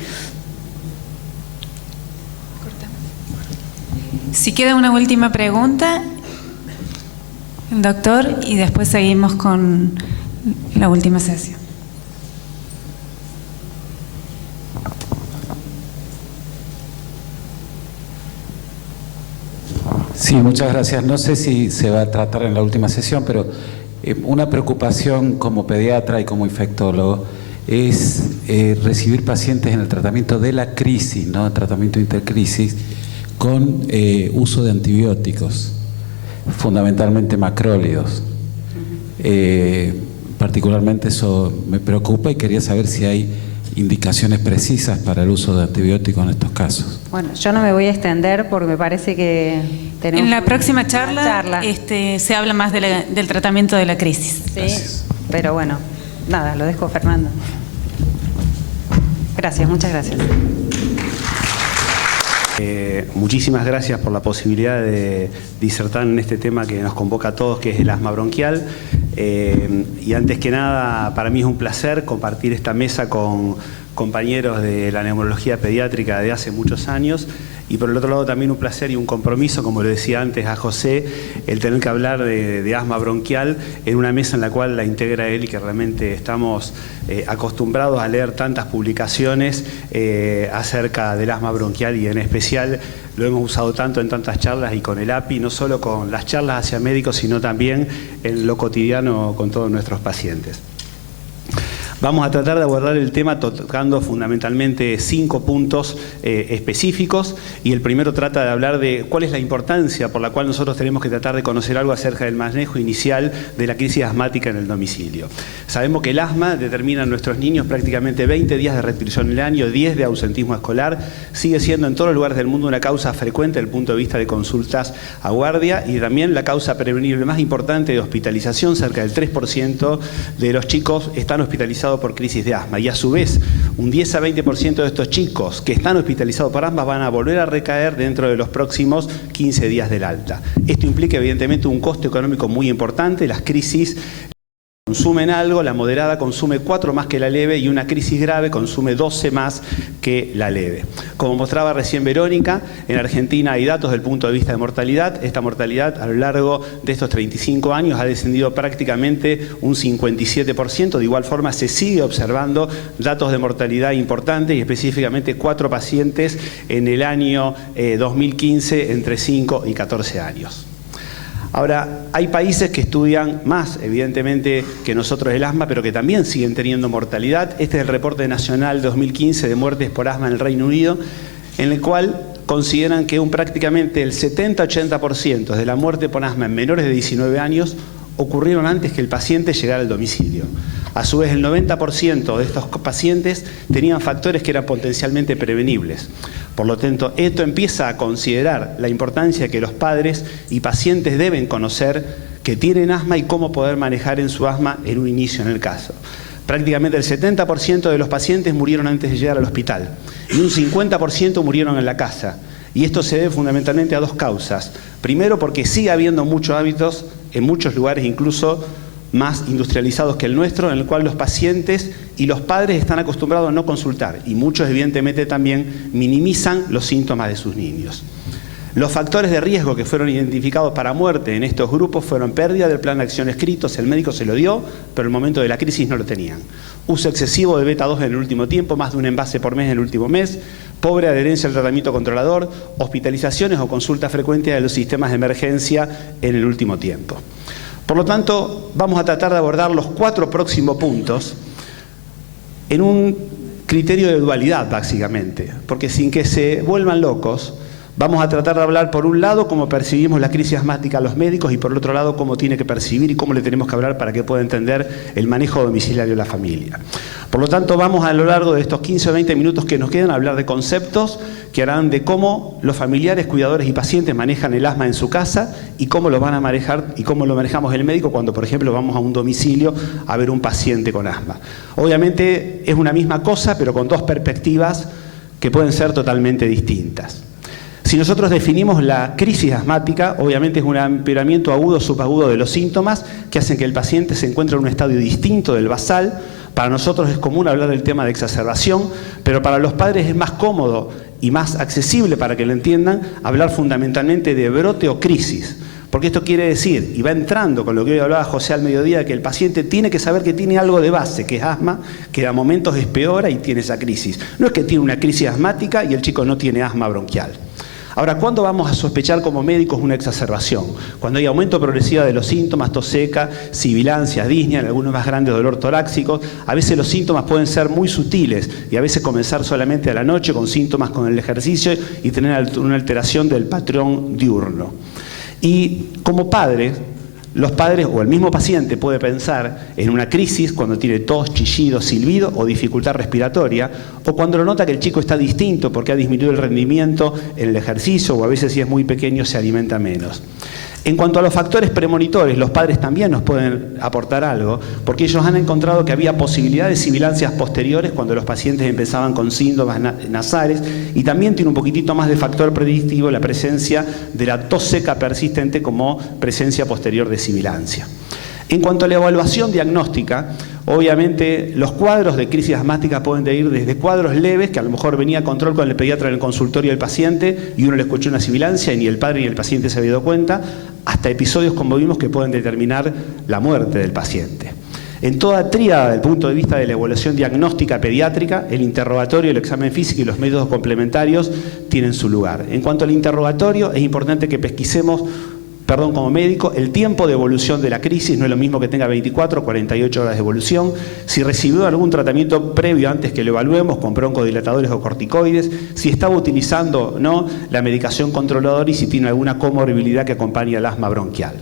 Si queda una última pregunta, el doctor, y después seguimos con la última sesión. Sí, muchas gracias. No sé si se va a tratar en la última sesión, pero una preocupación como pediatra y como infectólogo es recibir pacientes en el tratamiento de la crisis, ¿no? El tratamiento intercrisis, con uso de antibióticos, fundamentalmente macrólidos. Particularmente eso me preocupa y quería saber si hay indicaciones precisas para el uso de antibióticos en estos casos. Bueno, yo no me voy a extender porque me parece que tenemos... En la próxima charla. Se habla más del tratamiento de la crisis. Sí, gracias. Pero bueno, nada, lo dejo a Fernando. Gracias, muchas gracias. Muchísimas gracias por la posibilidad de disertar en este tema que nos convoca a todos, que es el asma bronquial. Y antes que nada, para mí es un placer compartir esta mesa con compañeros de la neumología pediátrica de hace muchos años. Y por el otro lado también un placer y un compromiso, como lo decía antes a José, el tener que hablar de asma bronquial en una mesa en la cual la integra él y que realmente estamos acostumbrados a leer tantas publicaciones acerca del asma bronquial y en especial lo hemos usado tanto en tantas charlas y con el API, no solo con las charlas hacia médicos, sino también en lo cotidiano con todos nuestros pacientes. Vamos a tratar de abordar el tema tocando fundamentalmente 5 puntos específicos y el primero trata de hablar de cuál es la importancia por la cual nosotros tenemos que tratar de conocer algo acerca del manejo inicial de la crisis asmática en el domicilio. Sabemos que el asma determina en nuestros niños prácticamente 20 días de restricción en el año, 10 de ausentismo escolar, sigue siendo en todos los lugares del mundo una causa frecuente desde el punto de vista de consultas a guardia y también la causa prevenible más importante de hospitalización, cerca del 3% de los chicos están hospitalizados hospitalizados por crisis de asma. Y a su vez, un 10 a 20% de estos chicos que están hospitalizados por asma van a volver a recaer dentro de los próximos 15 días del alta. Esto implica evidentemente un costo económico muy importante. Las crisis consumen algo, la moderada consume 4 más que la leve y una crisis grave consume 12 más que la leve. Como mostraba recién Verónica, en Argentina hay datos del punto de vista de mortalidad. Esta mortalidad a lo largo de estos 35 años ha descendido prácticamente un 57%. De igual forma se sigue observando datos de mortalidad importantes y específicamente 4 pacientes en el año 2015 entre 5 y 14 años. Ahora, hay países que estudian más, evidentemente, que nosotros el asma, pero que también siguen teniendo mortalidad. Este es el reporte nacional 2015 de muertes por asma en el Reino Unido, en el cual consideran que prácticamente el 70-80% de la muerte por asma en menores de 19 años ocurrieron antes que el paciente llegara al domicilio. A su vez, el 90% de estos pacientes tenían factores que eran potencialmente prevenibles. Por lo tanto, esto empieza a considerar la importancia que los padres y pacientes deben conocer que tienen asma y cómo poder manejar en su asma en un inicio en el caso. Prácticamente el 70% de los pacientes murieron antes de llegar al hospital y un 50% murieron en la casa. Y esto se debe fundamentalmente a 2 causas. Primero, porque sigue habiendo muchos hábitos, en muchos lugares incluso más industrializados que el nuestro, en el cual los pacientes y los padres están acostumbrados a no consultar y muchos evidentemente también minimizan los síntomas de sus niños. Los factores de riesgo que fueron identificados para muerte en estos grupos fueron pérdida del plan de acción escrito, el médico se lo dio, pero en el momento de la crisis no lo tenían. Uso excesivo de beta-2 en el último tiempo, más de un envase por mes en el último mes, pobre adherencia al tratamiento controlador, hospitalizaciones o consultas frecuentes de los sistemas de emergencia en el último tiempo. Por lo tanto, vamos a tratar de abordar los 4 próximos puntos en un criterio de dualidad, básicamente, porque sin que se vuelvan locos, vamos a tratar de hablar por un lado cómo percibimos la crisis asmática a los médicos y por el otro lado cómo tiene que percibir y cómo le tenemos que hablar para que pueda entender el manejo domiciliario de la familia. Por lo tanto, vamos a lo largo de estos 15 o 20 minutos que nos quedan a hablar de conceptos que harán de cómo los familiares, cuidadores y pacientes manejan el asma en su casa y cómo lo van a manejar y cómo lo manejamos el médico cuando, por ejemplo, vamos a un domicilio a ver un paciente con asma. Obviamente es una misma cosa, pero con 2 perspectivas que pueden ser totalmente distintas. Si nosotros definimos la crisis asmática, obviamente es un empeoramiento agudo o subagudo de los síntomas que hacen que el paciente se encuentre en un estadio distinto del basal. Para nosotros es común hablar del tema de exacerbación, pero para los padres es más cómodo y más accesible para que lo entiendan hablar fundamentalmente de brote o crisis. Porque esto quiere decir, y va entrando con lo que hoy hablaba José al mediodía, que el paciente tiene que saber que tiene algo de base, que es asma, que a momentos empeora y tiene esa crisis. No es que tiene una crisis asmática y el chico no tiene asma bronquial. Ahora, ¿cuándo vamos a sospechar como médicos una exacerbación? Cuando hay aumento progresivo de los síntomas, tos seca, sibilancia, disnea, en algunos más grandes dolor torácico. A veces los síntomas pueden ser muy sutiles y a veces comenzar solamente a la noche con síntomas con el ejercicio y tener una alteración del patrón diurno. Y como padres, los padres o el mismo paciente puede pensar en una crisis cuando tiene tos, chillido, silbido o dificultad respiratoria, o cuando lo nota que el chico está distinto porque ha disminuido el rendimiento en el ejercicio o a veces si es muy pequeño se alimenta menos. En cuanto a los factores premonitores, los padres también nos pueden aportar algo, porque ellos han encontrado que había posibilidad de sibilancias posteriores cuando los pacientes empezaban con síntomas nasales y también tiene un poquitito más de factor predictivo la presencia de la tos seca persistente como presencia posterior de sibilancia. En cuanto a la evaluación diagnóstica, obviamente los cuadros de crisis asmática pueden ir desde cuadros leves, que a lo mejor venía a control con el pediatra en el consultorio del paciente y uno le escuchó una sibilancia y ni el padre ni el paciente se había dado cuenta, hasta episodios como vimos que pueden determinar la muerte del paciente. En toda tríada, desde el punto de vista de la evaluación diagnóstica pediátrica, el interrogatorio, el examen físico y los métodos complementarios tienen su lugar. En cuanto al interrogatorio, es importante que pesquisemos como médico, el tiempo de evolución de la crisis no es lo mismo que tenga 24 o 48 horas de evolución, si recibió algún tratamiento previo antes que lo evaluemos con broncodilatadores o corticoides, si estaba utilizando o no la medicación controladora y si tiene alguna comorbilidad que acompañe al asma bronquial.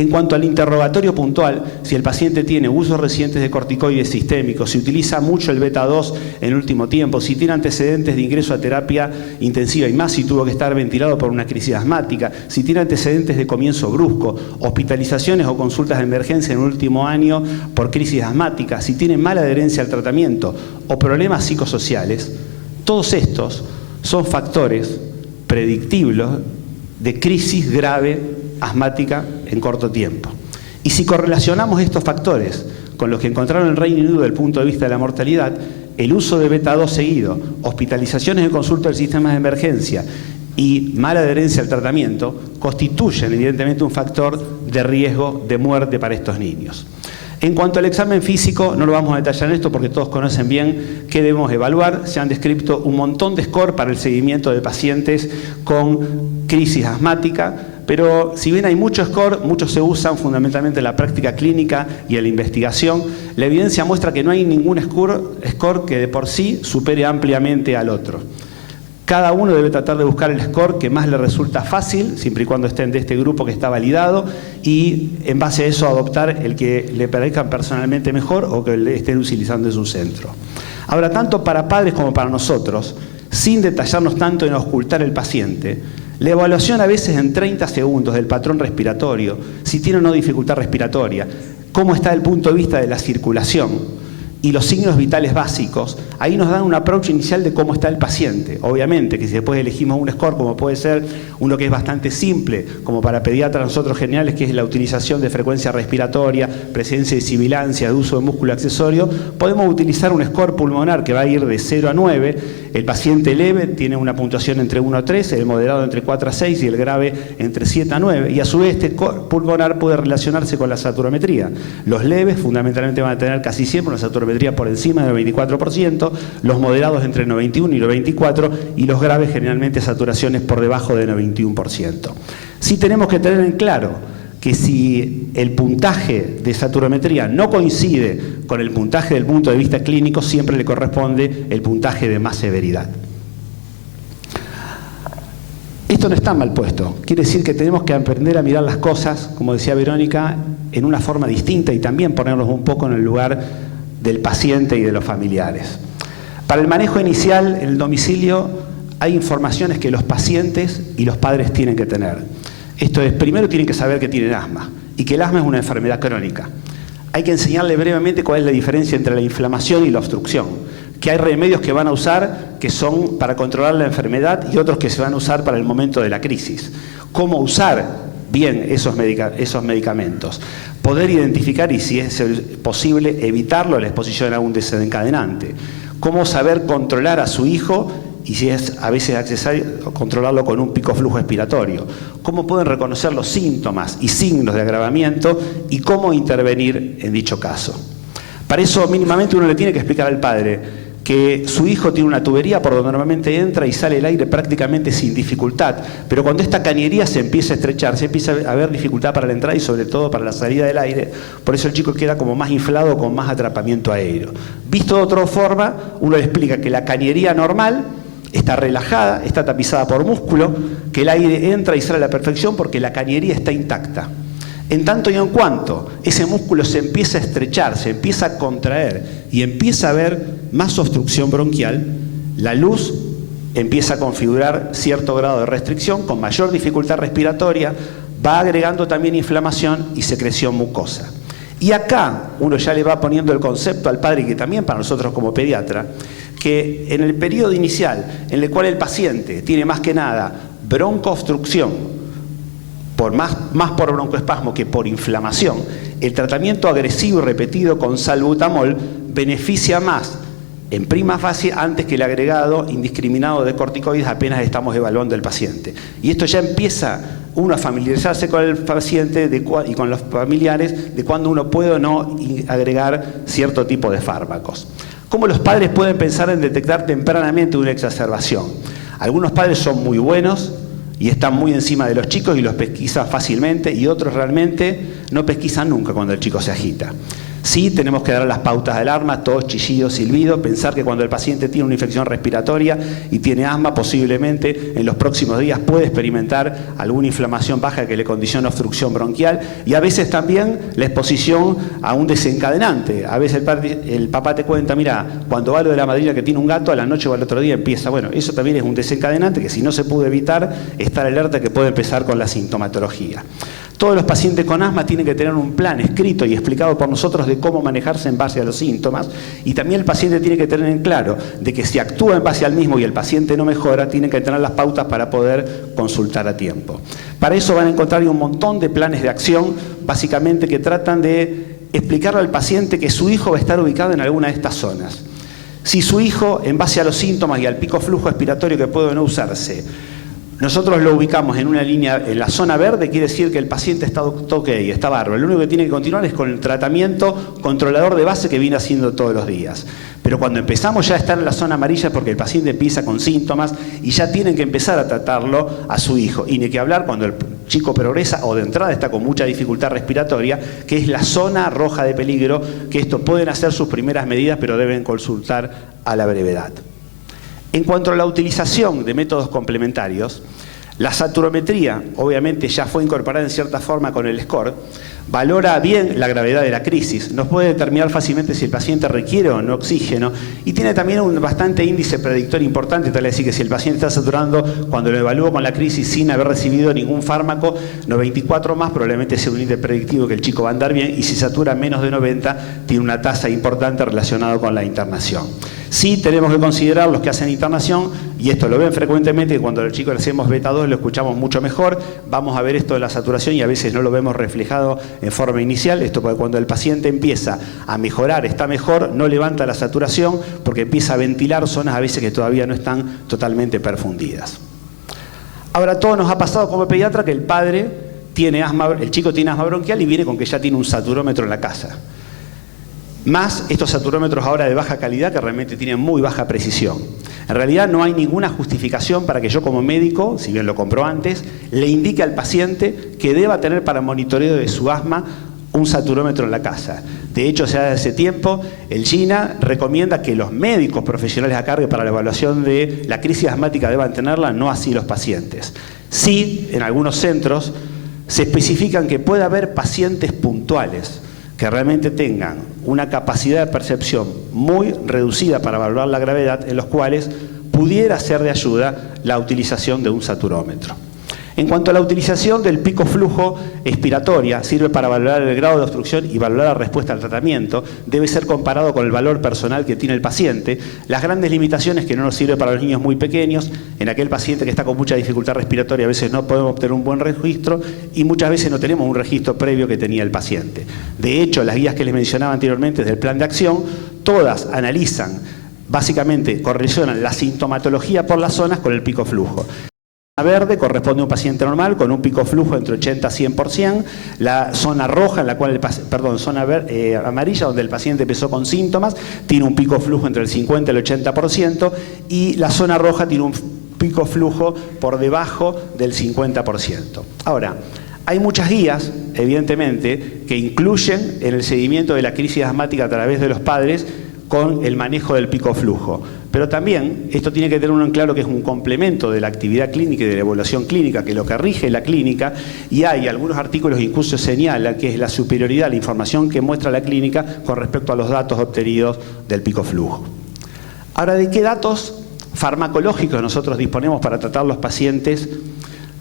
En cuanto al interrogatorio puntual, si el paciente tiene usos recientes de corticoides sistémicos, si utiliza mucho el beta-2 en el último tiempo, si tiene antecedentes de ingreso a terapia intensiva y más si tuvo que estar ventilado por una crisis asmática, si tiene antecedentes de comienzo brusco, hospitalizaciones o consultas de emergencia en el último año por crisis asmática, si tiene mala adherencia al tratamiento o problemas psicosociales, todos estos son factores predictibles de crisis grave asmática en corto tiempo. Y si correlacionamos estos factores con los que encontraron en el Reino Unido desde el punto de vista de la mortalidad, el uso de beta-2 seguido, hospitalizaciones de consulta del sistema de emergencia y mala adherencia al tratamiento, constituyen evidentemente un factor de riesgo de muerte para estos niños. En cuanto al examen físico, no lo vamos a detallar en esto porque todos conocen bien qué debemos evaluar. Se han descrito un montón de score para el seguimiento de pacientes con crisis asmática, pero si bien hay muchos score, muchos se usan fundamentalmente en la práctica clínica y en la investigación, la evidencia muestra que no hay ningún score que de por sí supere ampliamente al otro. Cada uno debe tratar de buscar el score que más le resulta fácil, siempre y cuando estén de este grupo que está validado, y en base a eso adoptar el que le parezca personalmente mejor o que le estén utilizando en su centro. Ahora, tanto para padres como para nosotros, sin detallarnos tanto en ocultar el paciente, la evaluación a veces en 30 segundos del patrón respiratorio, si tiene o no dificultad respiratoria, cómo está el punto de vista de la circulación, y los signos vitales básicos, ahí nos dan un approach inicial de cómo está el paciente. Obviamente que si después elegimos un score, como puede ser uno que es bastante simple, como para pediatras nosotros generales, que es la utilización de frecuencia respiratoria, presencia de sibilancia, de uso de músculo accesorio, podemos utilizar un score pulmonar que va a ir de 0 a 9, el paciente leve tiene una puntuación entre 1 a 3, el moderado entre 4 a 6 y el grave entre 7 a 9, y a su vez este score pulmonar puede relacionarse con la saturometría. Los leves fundamentalmente van a tener casi siempre una saturometría por encima del 24%, los moderados entre el 91 y el 24% y los graves generalmente saturaciones por debajo del 91%. Sí tenemos que tener en claro que si el puntaje de saturometría no coincide con el puntaje del punto de vista clínico, siempre le corresponde el puntaje de más severidad. Esto no está mal puesto, quiere decir que tenemos que aprender a mirar las cosas, como decía Verónica, en una forma distinta y también ponernos un poco en el lugar del paciente y de los familiares. Para el manejo inicial en el domicilio hay informaciones que los pacientes y los padres tienen que tener. Esto es, primero tienen que saber que tienen asma y que el asma es una enfermedad crónica. Hay que enseñarle brevemente cuál es la diferencia entre la inflamación y la obstrucción, que hay remedios que van a usar que son para controlar la enfermedad y otros que se van a usar para el momento de la crisis. Cómo usar bien esos medicamentos, poder identificar y si es posible evitarlo la exposición a un desencadenante, cómo saber controlar a su hijo y si es a veces necesario controlarlo con un pico flujo expiratorio, cómo pueden reconocer los síntomas y signos de agravamiento y cómo intervenir en dicho caso. Para eso mínimamente uno le tiene que explicar al padre que su hijo tiene una tubería por donde normalmente entra y sale el aire prácticamente sin dificultad, pero cuando esta cañería se empieza a estrechar, se empieza a haber dificultad para la entrada y sobre todo para la salida del aire, por eso el chico queda como más inflado, con más atrapamiento aéreo. Visto de otra forma, uno le explica que la cañería normal está relajada, está tapizada por músculo, que el aire entra y sale a la perfección porque la cañería está intacta. En tanto y en cuanto ese músculo se empieza a estrechar, se empieza a contraer y empieza a haber más obstrucción bronquial, la luz empieza a configurar cierto grado de restricción con mayor dificultad respiratoria, va agregando también inflamación y secreción mucosa. Y acá uno ya le va poniendo el concepto al padre, que también para nosotros como pediatra, que en el periodo inicial en el cual el paciente tiene más que nada broncoobstrucción, más por broncoespasmo que por inflamación, el tratamiento agresivo y repetido con salbutamol beneficia más en prima fase antes que el agregado indiscriminado de corticoides apenas estamos evaluando el paciente. Y esto ya empieza uno a familiarizarse con el paciente y con los familiares de cuándo uno puede o no agregar cierto tipo de fármacos. ¿Cómo los padres pueden pensar en detectar tempranamente una exacerbación? Algunos padres son muy buenos y están muy encima de los chicos y los pesquisan fácilmente, y otros realmente no pesquisan nunca cuando el chico se agita. Sí, tenemos que dar las pautas de alarma, tos, chillido, silbido, pensar que cuando el paciente tiene una infección respiratoria y tiene asma, posiblemente en los próximos días puede experimentar alguna inflamación baja que le condiciona obstrucción bronquial, y a veces también la exposición a un desencadenante. A veces el papá te cuenta, mira, cuando va lo de la madrina que tiene un gato, a la noche o al otro día empieza. Bueno, eso también es un desencadenante que, si no se pudo evitar, estar alerta que puede empezar con la sintomatología. Todos los pacientes con asma tienen que tener un plan escrito y explicado por nosotros de cómo manejarse en base a los síntomas, y también el paciente tiene que tener en claro de que si actúa en base al mismo y el paciente no mejora, tiene que tener las pautas para poder consultar a tiempo. Para eso van a encontrar un montón de planes de acción, básicamente, que tratan de explicarle al paciente que su hijo va a estar ubicado en alguna de estas zonas. Si su hijo, en base a los síntomas y al pico flujo expiratorio que puede no usarse, nosotros lo ubicamos en una línea, en la zona verde, quiere decir que el paciente está ok, está bárbaro. Lo único que tiene que continuar es con el tratamiento controlador de base que viene haciendo todos los días. Pero cuando empezamos ya a estar en la zona amarilla es porque el paciente empieza con síntomas y ya tienen que empezar a tratarlo a su hijo. Y ni que hablar cuando el chico progresa o de entrada está con mucha dificultad respiratoria, que es la zona roja de peligro, que esto pueden hacer sus primeras medidas, pero deben consultar a la brevedad. En cuanto a la utilización de métodos complementarios, la saturometría, obviamente, ya fue incorporada en cierta forma con el SCORE, valora bien la gravedad de la crisis, nos puede determinar fácilmente si el paciente requiere o no oxígeno, y tiene también un bastante índice predictor importante, tal es decir que si el paciente está saturando cuando lo evalúo con la crisis sin haber recibido ningún fármaco, 94 más probablemente sea un índice predictivo que el chico va a andar bien, y si satura menos de 90 tiene una tasa importante relacionada con la internación. Sí tenemos que considerar los que hacen internación, y esto lo ven frecuentemente, que cuando los chicos le hacemos beta 2 lo escuchamos mucho mejor, vamos a ver esto de la saturación y a veces no lo vemos reflejado en forma inicial. Esto porque cuando el paciente empieza a mejorar, está mejor, no levanta la saturación porque empieza a ventilar zonas a veces que todavía no están totalmente perfundidas. Ahora, todo nos ha pasado como pediatra que el padre tiene asma, el chico tiene asma bronquial y viene con que ya tiene un saturómetro en la casa. Más estos saturómetros ahora de baja calidad que realmente tienen muy baja precisión. En realidad no hay ninguna justificación para que yo como médico, si bien lo compró antes, le indique al paciente que deba tener para monitoreo de su asma un saturómetro en la casa. De hecho, ya desde hace tiempo, el GINA recomienda que los médicos profesionales a cargo para la evaluación de la crisis asmática deban tenerla, no así los pacientes. Sí, en algunos centros se especifican que puede haber pacientes puntuales que realmente tengan una capacidad de percepción muy reducida para evaluar la gravedad, en los cuales pudiera ser de ayuda la utilización de un saturómetro. En cuanto a la utilización del pico flujo expiratoria, sirve para valorar el grado de obstrucción y valorar la respuesta al tratamiento, debe ser comparado con el valor personal que tiene el paciente. Las grandes limitaciones que no nos sirve para los niños muy pequeños, en aquel paciente que está con mucha dificultad respiratoria a veces no podemos obtener un buen registro y muchas veces no tenemos un registro previo que tenía el paciente. De hecho, las guías que les mencionaba anteriormente del plan de acción, todas analizan, básicamente correlacionan la sintomatología por las zonas con el pico flujo. Verde corresponde a un paciente normal con un pico flujo entre 80 y 100%, la zona roja, en la cual zona amarilla, donde el paciente empezó con síntomas, tiene un pico flujo entre el 50 y el 80%, y la zona roja tiene un pico flujo por debajo del 50%. Ahora, hay muchas guías, evidentemente, que incluyen en el seguimiento de la crisis asmática a través de los padres con el manejo del pico flujo. Pero también esto tiene que tener uno en claro que es un complemento de la actividad clínica y de la evaluación clínica, que es lo que rige la clínica, y hay algunos artículos que incluso señalan que es la superioridad, la información que muestra la clínica con respecto a los datos obtenidos del pico flujo. Ahora, ¿de qué datos farmacológicos nosotros disponemos para tratar los pacientes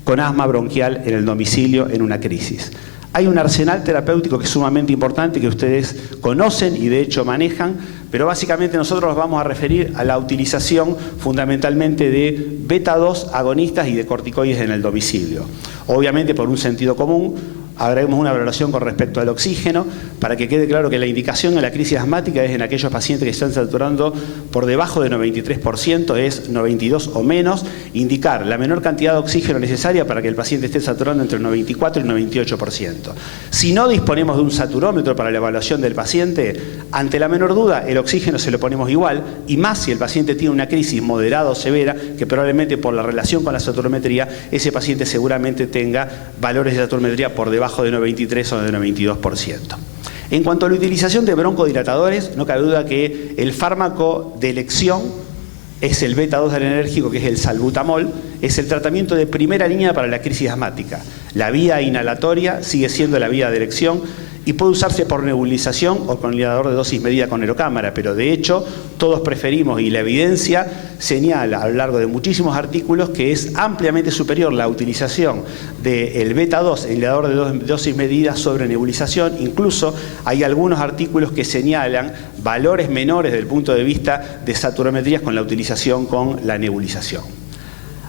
con asma bronquial en el domicilio en una crisis? Hay un arsenal terapéutico que es sumamente importante, que ustedes conocen y de hecho manejan, pero básicamente nosotros nos vamos a referir a la utilización fundamentalmente de beta-2 agonistas y de corticoides en el domicilio. Obviamente, por un sentido común, haremos una valoración con respecto al oxígeno para que quede claro que la indicación en la crisis asmática es en aquellos pacientes que están saturando por debajo de 93%, es 92 o menos, indicar la menor cantidad de oxígeno necesaria para que el paciente esté saturando entre el 94 y el 98%. Si no disponemos de un saturómetro para la evaluación del paciente, ante la menor duda el oxígeno se lo ponemos igual, y más si el paciente tiene una crisis moderada o severa, que probablemente por la relación con la saturometría, ese paciente seguramente tenga valores de saturometría por debajo de 93 o de 92%. En cuanto a la utilización de broncodilatadores, no cabe duda que el fármaco de elección es el beta-2 adrenérgico, que es el salbutamol, es el tratamiento de primera línea para la crisis asmática. La vía inhalatoria sigue siendo la vía de elección y puede usarse por nebulización o con inhalador de dosis medida con aerocámara, pero de hecho todos preferimos, y la evidencia señala a lo largo de muchísimos artículos, que es ampliamente superior la utilización del beta-2, el inhalador de dosis medida, sobre nebulización. Incluso hay algunos artículos que señalan valores menores desde el punto de vista de saturametrías con la utilización con la nebulización.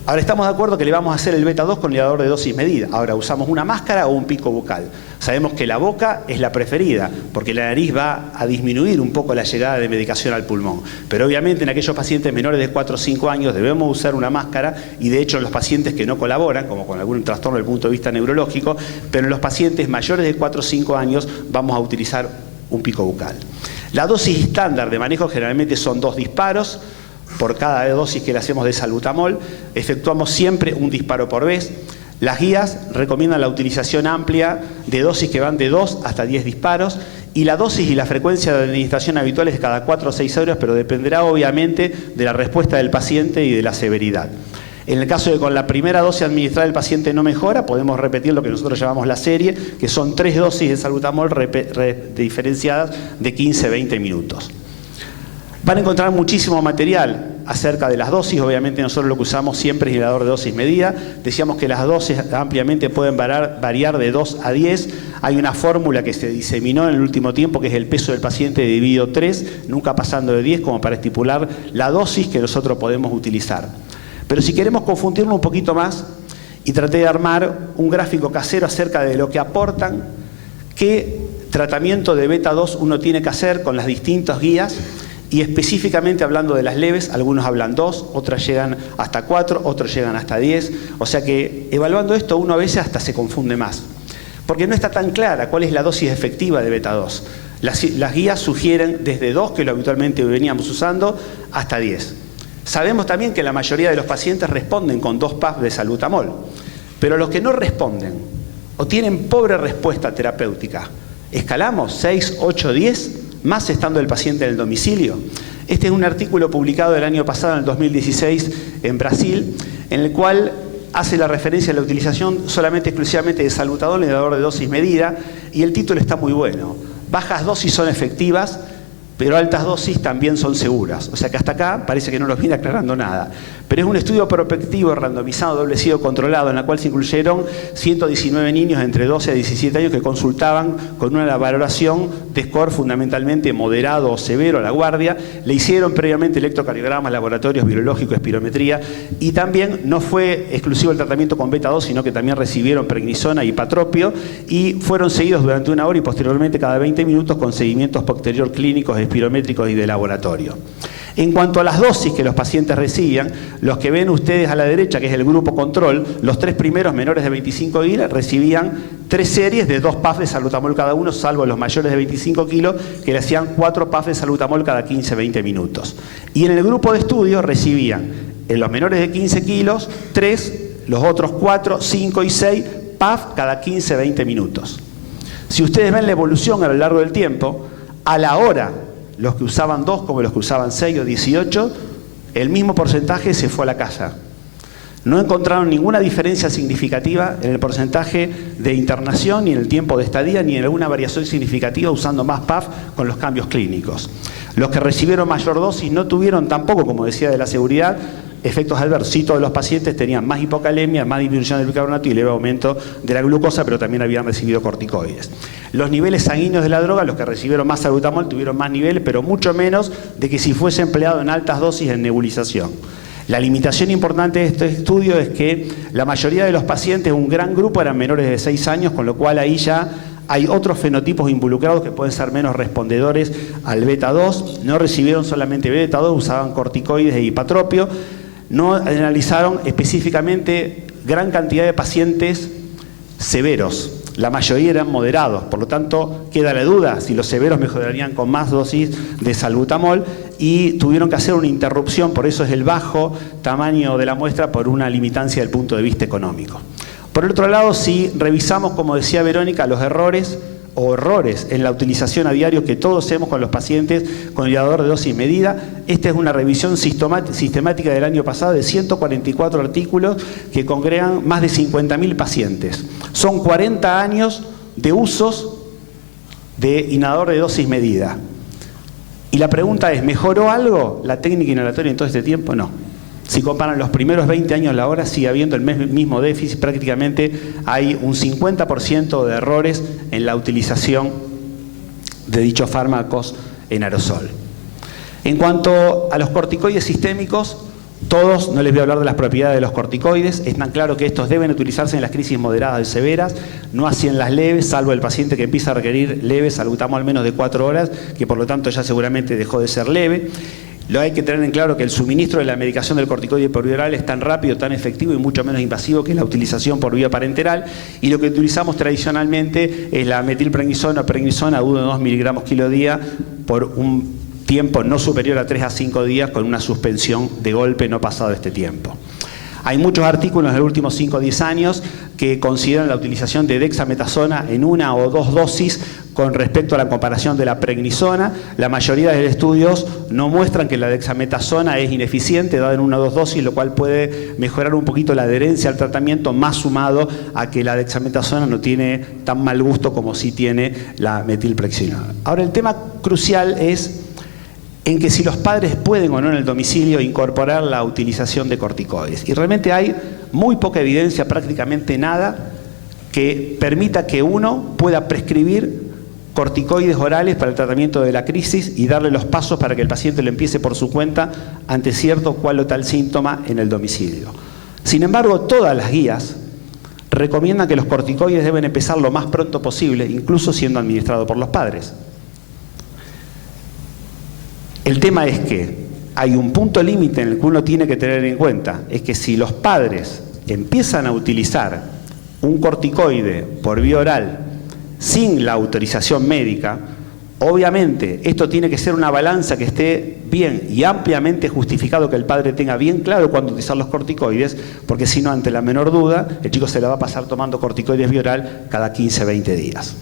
Ahora, estamos de acuerdo que le vamos a hacer el beta-2 con inhalador de dosis medida. Ahora, ¿usamos una máscara o un pico bucal? Sabemos que la boca es la preferida, porque la nariz va a disminuir un poco la llegada de medicación al pulmón. Pero obviamente en aquellos pacientes menores de 4 o 5 años debemos usar una máscara, y de hecho en los pacientes que no colaboran, como con algún trastorno desde el punto de vista neurológico, pero en los pacientes mayores de 4 o 5 años vamos a utilizar un pico bucal. La dosis estándar de manejo generalmente son 2 disparos. Por cada dosis que le hacemos de salbutamol, efectuamos siempre un disparo por vez. Las guías recomiendan la utilización amplia de dosis que van de 2 hasta 10 disparos, y la dosis y la frecuencia de administración habitual es cada 4 o 6 horas, pero dependerá obviamente de la respuesta del paciente y de la severidad. En el caso de que con la primera dosis administrada el paciente no mejora, podemos repetir lo que nosotros llamamos la serie, que son 3 dosis de salbutamol diferenciadas de 15-20 minutos. Van a encontrar muchísimo material acerca de las dosis. Obviamente nosotros lo que usamos siempre es inhalador de dosis medida. Decíamos que las dosis ampliamente pueden variar de 2 a 10. Hay una fórmula que se diseminó en el último tiempo, que es el peso del paciente dividido 3, nunca pasando de 10, como para estipular la dosis que nosotros podemos utilizar. Pero si queremos confundirlo un poquito más, y traté de armar un gráfico casero acerca de lo que aportan, qué tratamiento de beta-2 uno tiene que hacer con las distintas guías. Y específicamente hablando de las leves, algunos hablan 2, otras llegan hasta 4, otros llegan hasta 10. O sea que evaluando esto uno a veces hasta se confunde más, porque no está tan clara cuál es la dosis efectiva de beta-2. Las guías sugieren desde 2, que lo habitualmente veníamos usando, hasta 10. Sabemos también que la mayoría de los pacientes responden con 2 puffs de salbutamol, pero los que no responden o tienen pobre respuesta terapéutica, ¿escalamos 6, 8, 10? Más estando el paciente en el domicilio. Este es un artículo publicado el año pasado, en el 2016, en Brasil, en el cual hace la referencia a la utilización exclusivamente de salbutamol, inhalador de dosis medida, y el título está muy bueno. Bajas dosis son efectivas, pero altas dosis también son seguras. O sea que hasta acá parece que no nos viene aclarando nada. Pero es un estudio prospectivo, randomizado, doble ciego controlado, en la cual se incluyeron 119 niños entre 12 a 17 años que consultaban con una valoración de score fundamentalmente moderado o severo a la guardia. Le hicieron previamente electrocardiogramas, laboratorios biológicos, espirometría, y también no fue exclusivo el tratamiento con beta-2, sino que también recibieron prednisona y ipatropio, y fueron seguidos durante 1 hora y posteriormente cada 20 minutos con seguimientos posterior clínicos, espirométricos y de laboratorio. En cuanto a las dosis que los pacientes recibían, los que ven ustedes a la derecha, que es el grupo control, los 3 primeros menores de 25 kilos recibían 3 series de 2 puffs de salbutamol cada uno, salvo los mayores de 25 kilos, que le hacían 4 puffs de salbutamol cada 15-20 minutos. Y en el grupo de estudio recibían, en los menores de 15 kilos, 3, los otros 4, 5 y 6 puffs cada 15-20 minutos. Si ustedes ven la evolución a lo largo del tiempo, a la hora, los que usaban 2 como los que usaban 6 o 18, el mismo porcentaje se fue a la casa. No encontraron ninguna diferencia significativa en el porcentaje de internación, ni en el tiempo de estadía, ni en alguna variación significativa usando más PAF con los cambios clínicos. Los que recibieron mayor dosis no tuvieron tampoco, como decía de la seguridad, efectos adversos. Sí, todos los pacientes tenían más hipocalemia, más disminución del bicarbonato y leve aumento de la glucosa, pero también habían recibido corticoides. Los niveles sanguíneos de la droga, los que recibieron más salbutamol tuvieron más niveles, pero mucho menos de que si fuese empleado en altas dosis en nebulización. La limitación importante de este estudio es que la mayoría de los pacientes, un gran grupo, eran menores de 6 años, con lo cual ahí ya hay otros fenotipos involucrados que pueden ser menos respondedores al beta-2. No recibieron solamente beta-2, usaban corticoides e ipatropio. No analizaron específicamente gran cantidad de pacientes severos. La mayoría eran moderados, por lo tanto queda la duda si los severos mejorarían con más dosis de salbutamol, y tuvieron que hacer una interrupción, por eso es el bajo tamaño de la muestra, por una limitancia del punto de vista económico. Por el otro lado, si revisamos, como decía Verónica, los errores, o errores en la utilización a diario que todos hacemos con los pacientes con inhalador de dosis medida. Esta es una revisión sistemática del año pasado de 144 artículos que congregan más de 50.000 pacientes. Son 40 años de usos de inhalador de dosis medida. Y la pregunta es, ¿mejoró algo la técnica inhalatoria en todo este tiempo? No. Si comparan los primeros 20 años a la hora, sigue habiendo el mismo déficit. Prácticamente hay un 50% de errores en la utilización de dichos fármacos en aerosol. En cuanto a los corticoides sistémicos, todos, no les voy a hablar de las propiedades de los corticoides, es tan claro que estos deben utilizarse en las crisis moderadas y severas, no así en las leves, salvo el paciente que empieza a requerir leves, salbutamol menos de 4 horas, que por lo tanto ya seguramente dejó de ser leve. Lo hay que tener en claro que el suministro de la medicación del corticoide por vía oral es tan rápido, tan efectivo y mucho menos invasivo que la utilización por vía parenteral, y lo que utilizamos tradicionalmente es la metilprednisona o prednisona a 1 o 2 miligramos kilo día por un tiempo no superior a 3 a 5 días con una suspensión de golpe no pasado este tiempo. Hay muchos artículos en los últimos 5 o 10 años que consideran la utilización de dexametasona en 1 o 2 dosis con respecto a la comparación de la prednisona. La mayoría de los estudios no muestran que la dexametasona es ineficiente dada en 1 o 2 dosis, lo cual puede mejorar un poquito la adherencia al tratamiento, más sumado a que la dexametasona no tiene tan mal gusto como sí tiene la metilprednisona. Ahora, el tema crucial es en que si los padres pueden o no en el domicilio incorporar la utilización de corticoides. Y realmente hay muy poca evidencia, prácticamente nada, que permita que uno pueda prescribir corticoides orales para el tratamiento de la crisis y darle los pasos para que el paciente lo empiece por su cuenta ante cierto cual o tal síntoma en el domicilio. Sin embargo, todas las guías recomiendan que los corticoides deben empezar lo más pronto posible, incluso siendo administrados por los padres. El tema es que hay un punto límite en el que uno tiene que tener en cuenta, es que si los padres empiezan a utilizar un corticoide por vía oral sin la autorización médica, obviamente esto tiene que ser una balanza que esté bien y ampliamente justificado, que el padre tenga bien claro cuándo utilizar los corticoides, porque si no, ante la menor duda, el chico se la va a pasar tomando corticoides vía oral cada 15 o 20 días.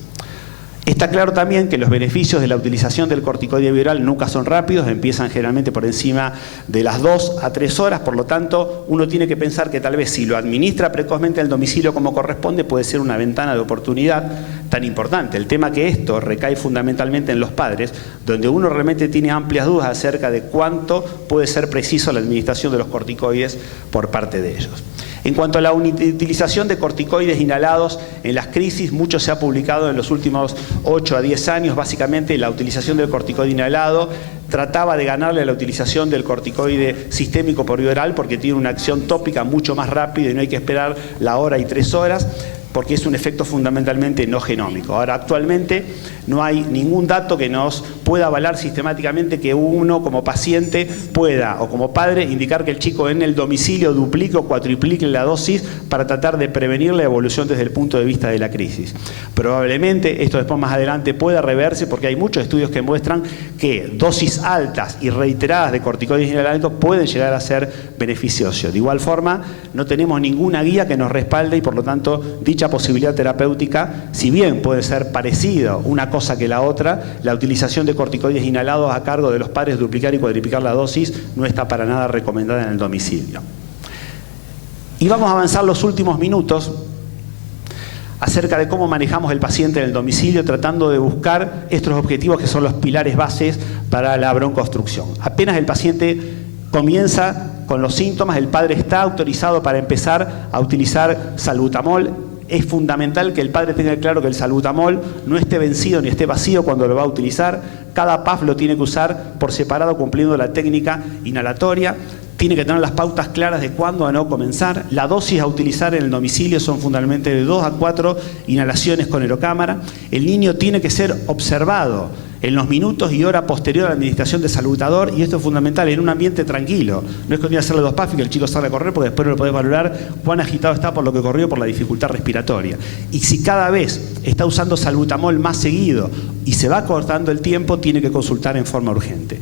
Está claro también que los beneficios de la utilización del corticoide viral nunca son rápidos, empiezan generalmente por encima de las 2 a 3 horas, por lo tanto uno tiene que pensar que tal vez si lo administra precozmente al domicilio como corresponde puede ser una ventana de oportunidad tan importante. El tema que esto recae fundamentalmente en los padres, donde uno realmente tiene amplias dudas acerca de cuánto puede ser preciso la administración de los corticoides por parte de ellos. En cuanto a la utilización de corticoides inhalados en las crisis, mucho se ha publicado en los últimos 8 a 10 años. Básicamente la utilización del corticoide inhalado trataba de ganarle a la utilización del corticoide sistémico por vía oral porque tiene una acción tópica mucho más rápida y no hay que esperar la hora y 3 horas, porque es un efecto fundamentalmente no genómico. Ahora, actualmente no hay ningún dato que nos pueda avalar sistemáticamente que uno como paciente pueda, o como padre, indicar que el chico en el domicilio duplique o cuatriplique la dosis para tratar de prevenir la evolución desde el punto de vista de la crisis. Probablemente esto después más adelante pueda reverse porque hay muchos estudios que muestran que dosis altas y reiteradas de corticoides inhalados pueden llegar a ser beneficiosos. De igual forma, no tenemos ninguna guía que nos respalde y por lo tanto dicha posibilidad terapéutica, si bien puede ser parecido una cosa que la otra, la utilización de corticoides inhalados a cargo de los padres, duplicar y cuadriplicar la dosis, no está para nada recomendada en el domicilio. Y vamos a avanzar los últimos minutos acerca de cómo manejamos el paciente en el domicilio, tratando de buscar estos objetivos que son los pilares bases para la broncoobstrucción. Apenas el paciente comienza con los síntomas, el padre está autorizado para empezar a utilizar salbutamol. Es fundamental que el padre tenga claro que el salbutamol no esté vencido ni esté vacío cuando lo va a utilizar. Cada PAF lo tiene que usar por separado cumpliendo la técnica inhalatoria. Tiene que tener las pautas claras de cuándo a no comenzar. La dosis a utilizar en el domicilio son fundamentalmente de 2 a 4 inhalaciones con aerocámara. El niño tiene que ser observado en los minutos y hora posterior a la administración de salbutador, y esto es fundamental, en un ambiente tranquilo. No es que tiene que hacerle 2 PAF y que el chico salga a correr, porque después no lo podés valorar cuán agitado está por lo que corrió, por la dificultad respiratoria. Y si cada vez está usando salbutamol más seguido y se va cortando el tiempo, tiene que consultar en forma urgente.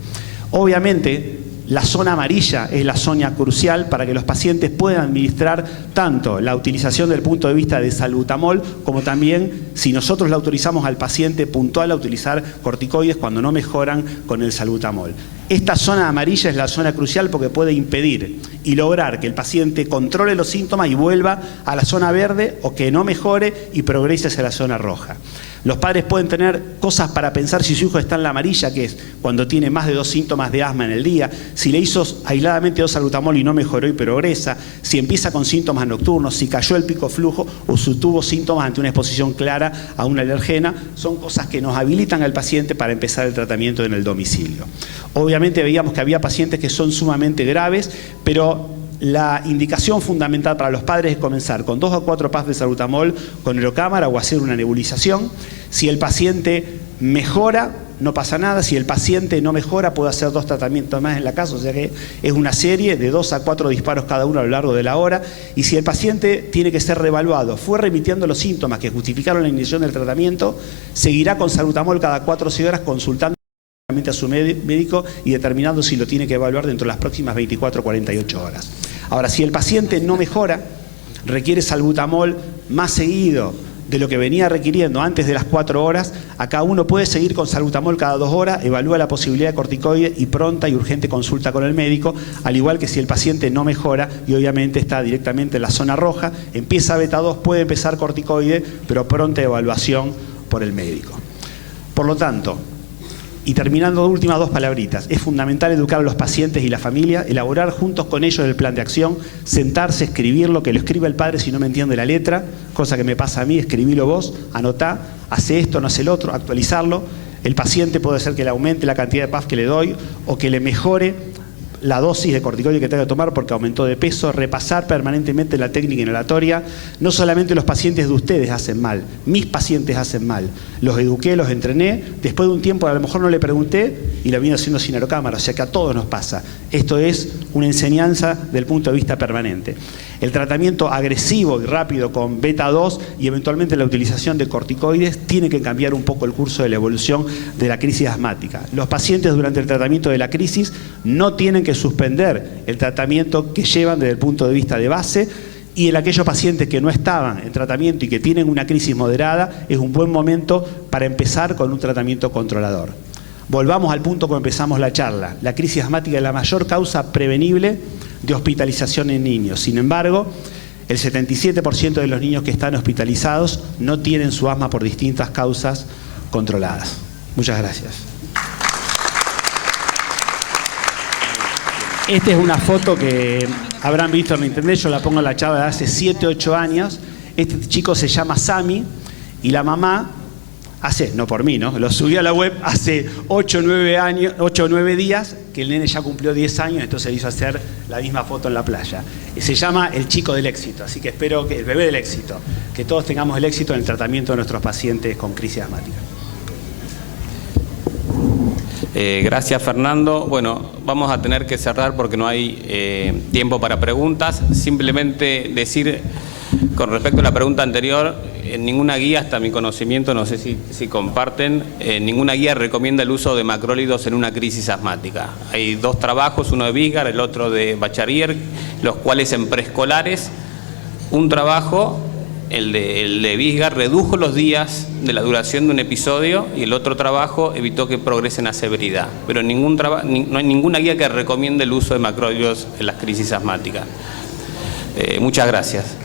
Obviamente, La zona amarilla es la zona crucial para que los pacientes puedan administrar tanto la utilización del punto de vista de salbutamol, como también, si nosotros le autorizamos al paciente puntual a utilizar corticoides cuando no mejoran con el salbutamol. Esta zona amarilla es la zona crucial porque puede impedir y lograr que el paciente controle los síntomas y vuelva a la zona verde, o que no mejore y progrese hacia la zona roja. Los padres pueden tener cosas para pensar si su hijo está en la amarilla, que es cuando tiene más de 2 síntomas de asma en el día, si le hizo aisladamente 2 salbutamol y no mejoró y progresa, si empieza con síntomas nocturnos, si cayó el pico flujo o si tuvo síntomas ante una exposición clara a una alergena. Son cosas que nos habilitan al paciente para empezar el tratamiento en el domicilio. Obviamente veíamos que había pacientes que son sumamente graves, pero la indicación fundamental para los padres es comenzar con 2 a 4 pas de salbutamol con hidrocámara o hacer una nebulización. Si el paciente mejora, no pasa nada. Si el paciente no mejora, puede hacer 2 tratamientos más en la casa, o sea que es una serie de 2 a 4 disparos cada uno a lo largo de la hora. Y si el paciente tiene que ser reevaluado, fue remitiendo los síntomas que justificaron la iniciación del tratamiento, seguirá con salbutamol cada 4 o 6 horas, consultando a su médico y determinando si lo tiene que evaluar dentro de las próximas 24 o 48 horas. Ahora, si el paciente no mejora, requiere salbutamol más seguido de lo que venía requiriendo antes de las 4 horas, acá uno puede seguir con salbutamol cada 2 horas, evalúa la posibilidad de corticoide y pronta y urgente consulta con el médico, al igual que si el paciente no mejora y obviamente está directamente en la zona roja, empieza beta 2, puede empezar corticoide, pero pronta evaluación por el médico. Por lo tanto, y terminando, últimas 2 palabritas. Es fundamental educar a los pacientes y la familia, elaborar juntos con ellos el plan de acción, sentarse, escribirlo, que lo escriba el padre si no me entiende la letra, cosa que me pasa a mí, escribilo vos, anotá, hace esto, no hace el otro, actualizarlo. El paciente puede ser que le aumente la cantidad de PAF que le doy o que le mejore la dosis de corticoide que tenga que tomar porque aumentó de peso, repasar permanentemente la técnica inhalatoria. No solamente los pacientes de ustedes hacen mal, mis pacientes hacen mal. Los eduqué, los entrené, después de un tiempo a lo mejor no le pregunté y lo vine haciendo sin aerocámara, o sea que a todos nos pasa. Esto es una enseñanza del punto de vista permanente. El tratamiento agresivo y rápido con beta 2 y eventualmente la utilización de corticoides tiene que cambiar un poco el curso de la evolución de la crisis asmática. Los pacientes durante el tratamiento de la crisis no tienen que suspender el tratamiento que llevan desde el punto de vista de base, y en aquellos pacientes que no estaban en tratamiento y que tienen una crisis moderada es un buen momento para empezar con un tratamiento controlador. Volvamos al punto como empezamos la charla. La crisis asmática es la mayor causa prevenible de hospitalización en niños. Sin embargo, el 77% de los niños que están hospitalizados no tienen su asma por distintas causas controladas. Muchas gracias. Esta es una foto que habrán visto en internet, yo la pongo en la charla de hace 7 o 8 años. Este chico se llama Sami y la mamá no por mí, ¿no? Lo subí a la web hace 8 o 9 días, que el nene ya cumplió 10 años, entonces le hizo hacer la misma foto en la playa. Se llama El Chico del Éxito, así que espero que el bebé del éxito, que todos tengamos el éxito en el tratamiento de nuestros pacientes con crisis asmática. Gracias, Fernando. Bueno, vamos a tener que cerrar porque no hay tiempo para preguntas. Simplemente decir, con respecto a la pregunta anterior, en ninguna guía, hasta mi conocimiento, no sé si comparten, ninguna guía recomienda el uso de macrólidos en una crisis asmática. Hay 2 trabajos, uno de Bisgar, el otro de Bacharier, los cuales en preescolares, un trabajo, el de Bisgar, redujo los días de la duración de un episodio y el otro trabajo evitó que progresen a severidad. Pero no hay ninguna guía que recomiende el uso de macrólidos en las crisis asmáticas. Muchas gracias.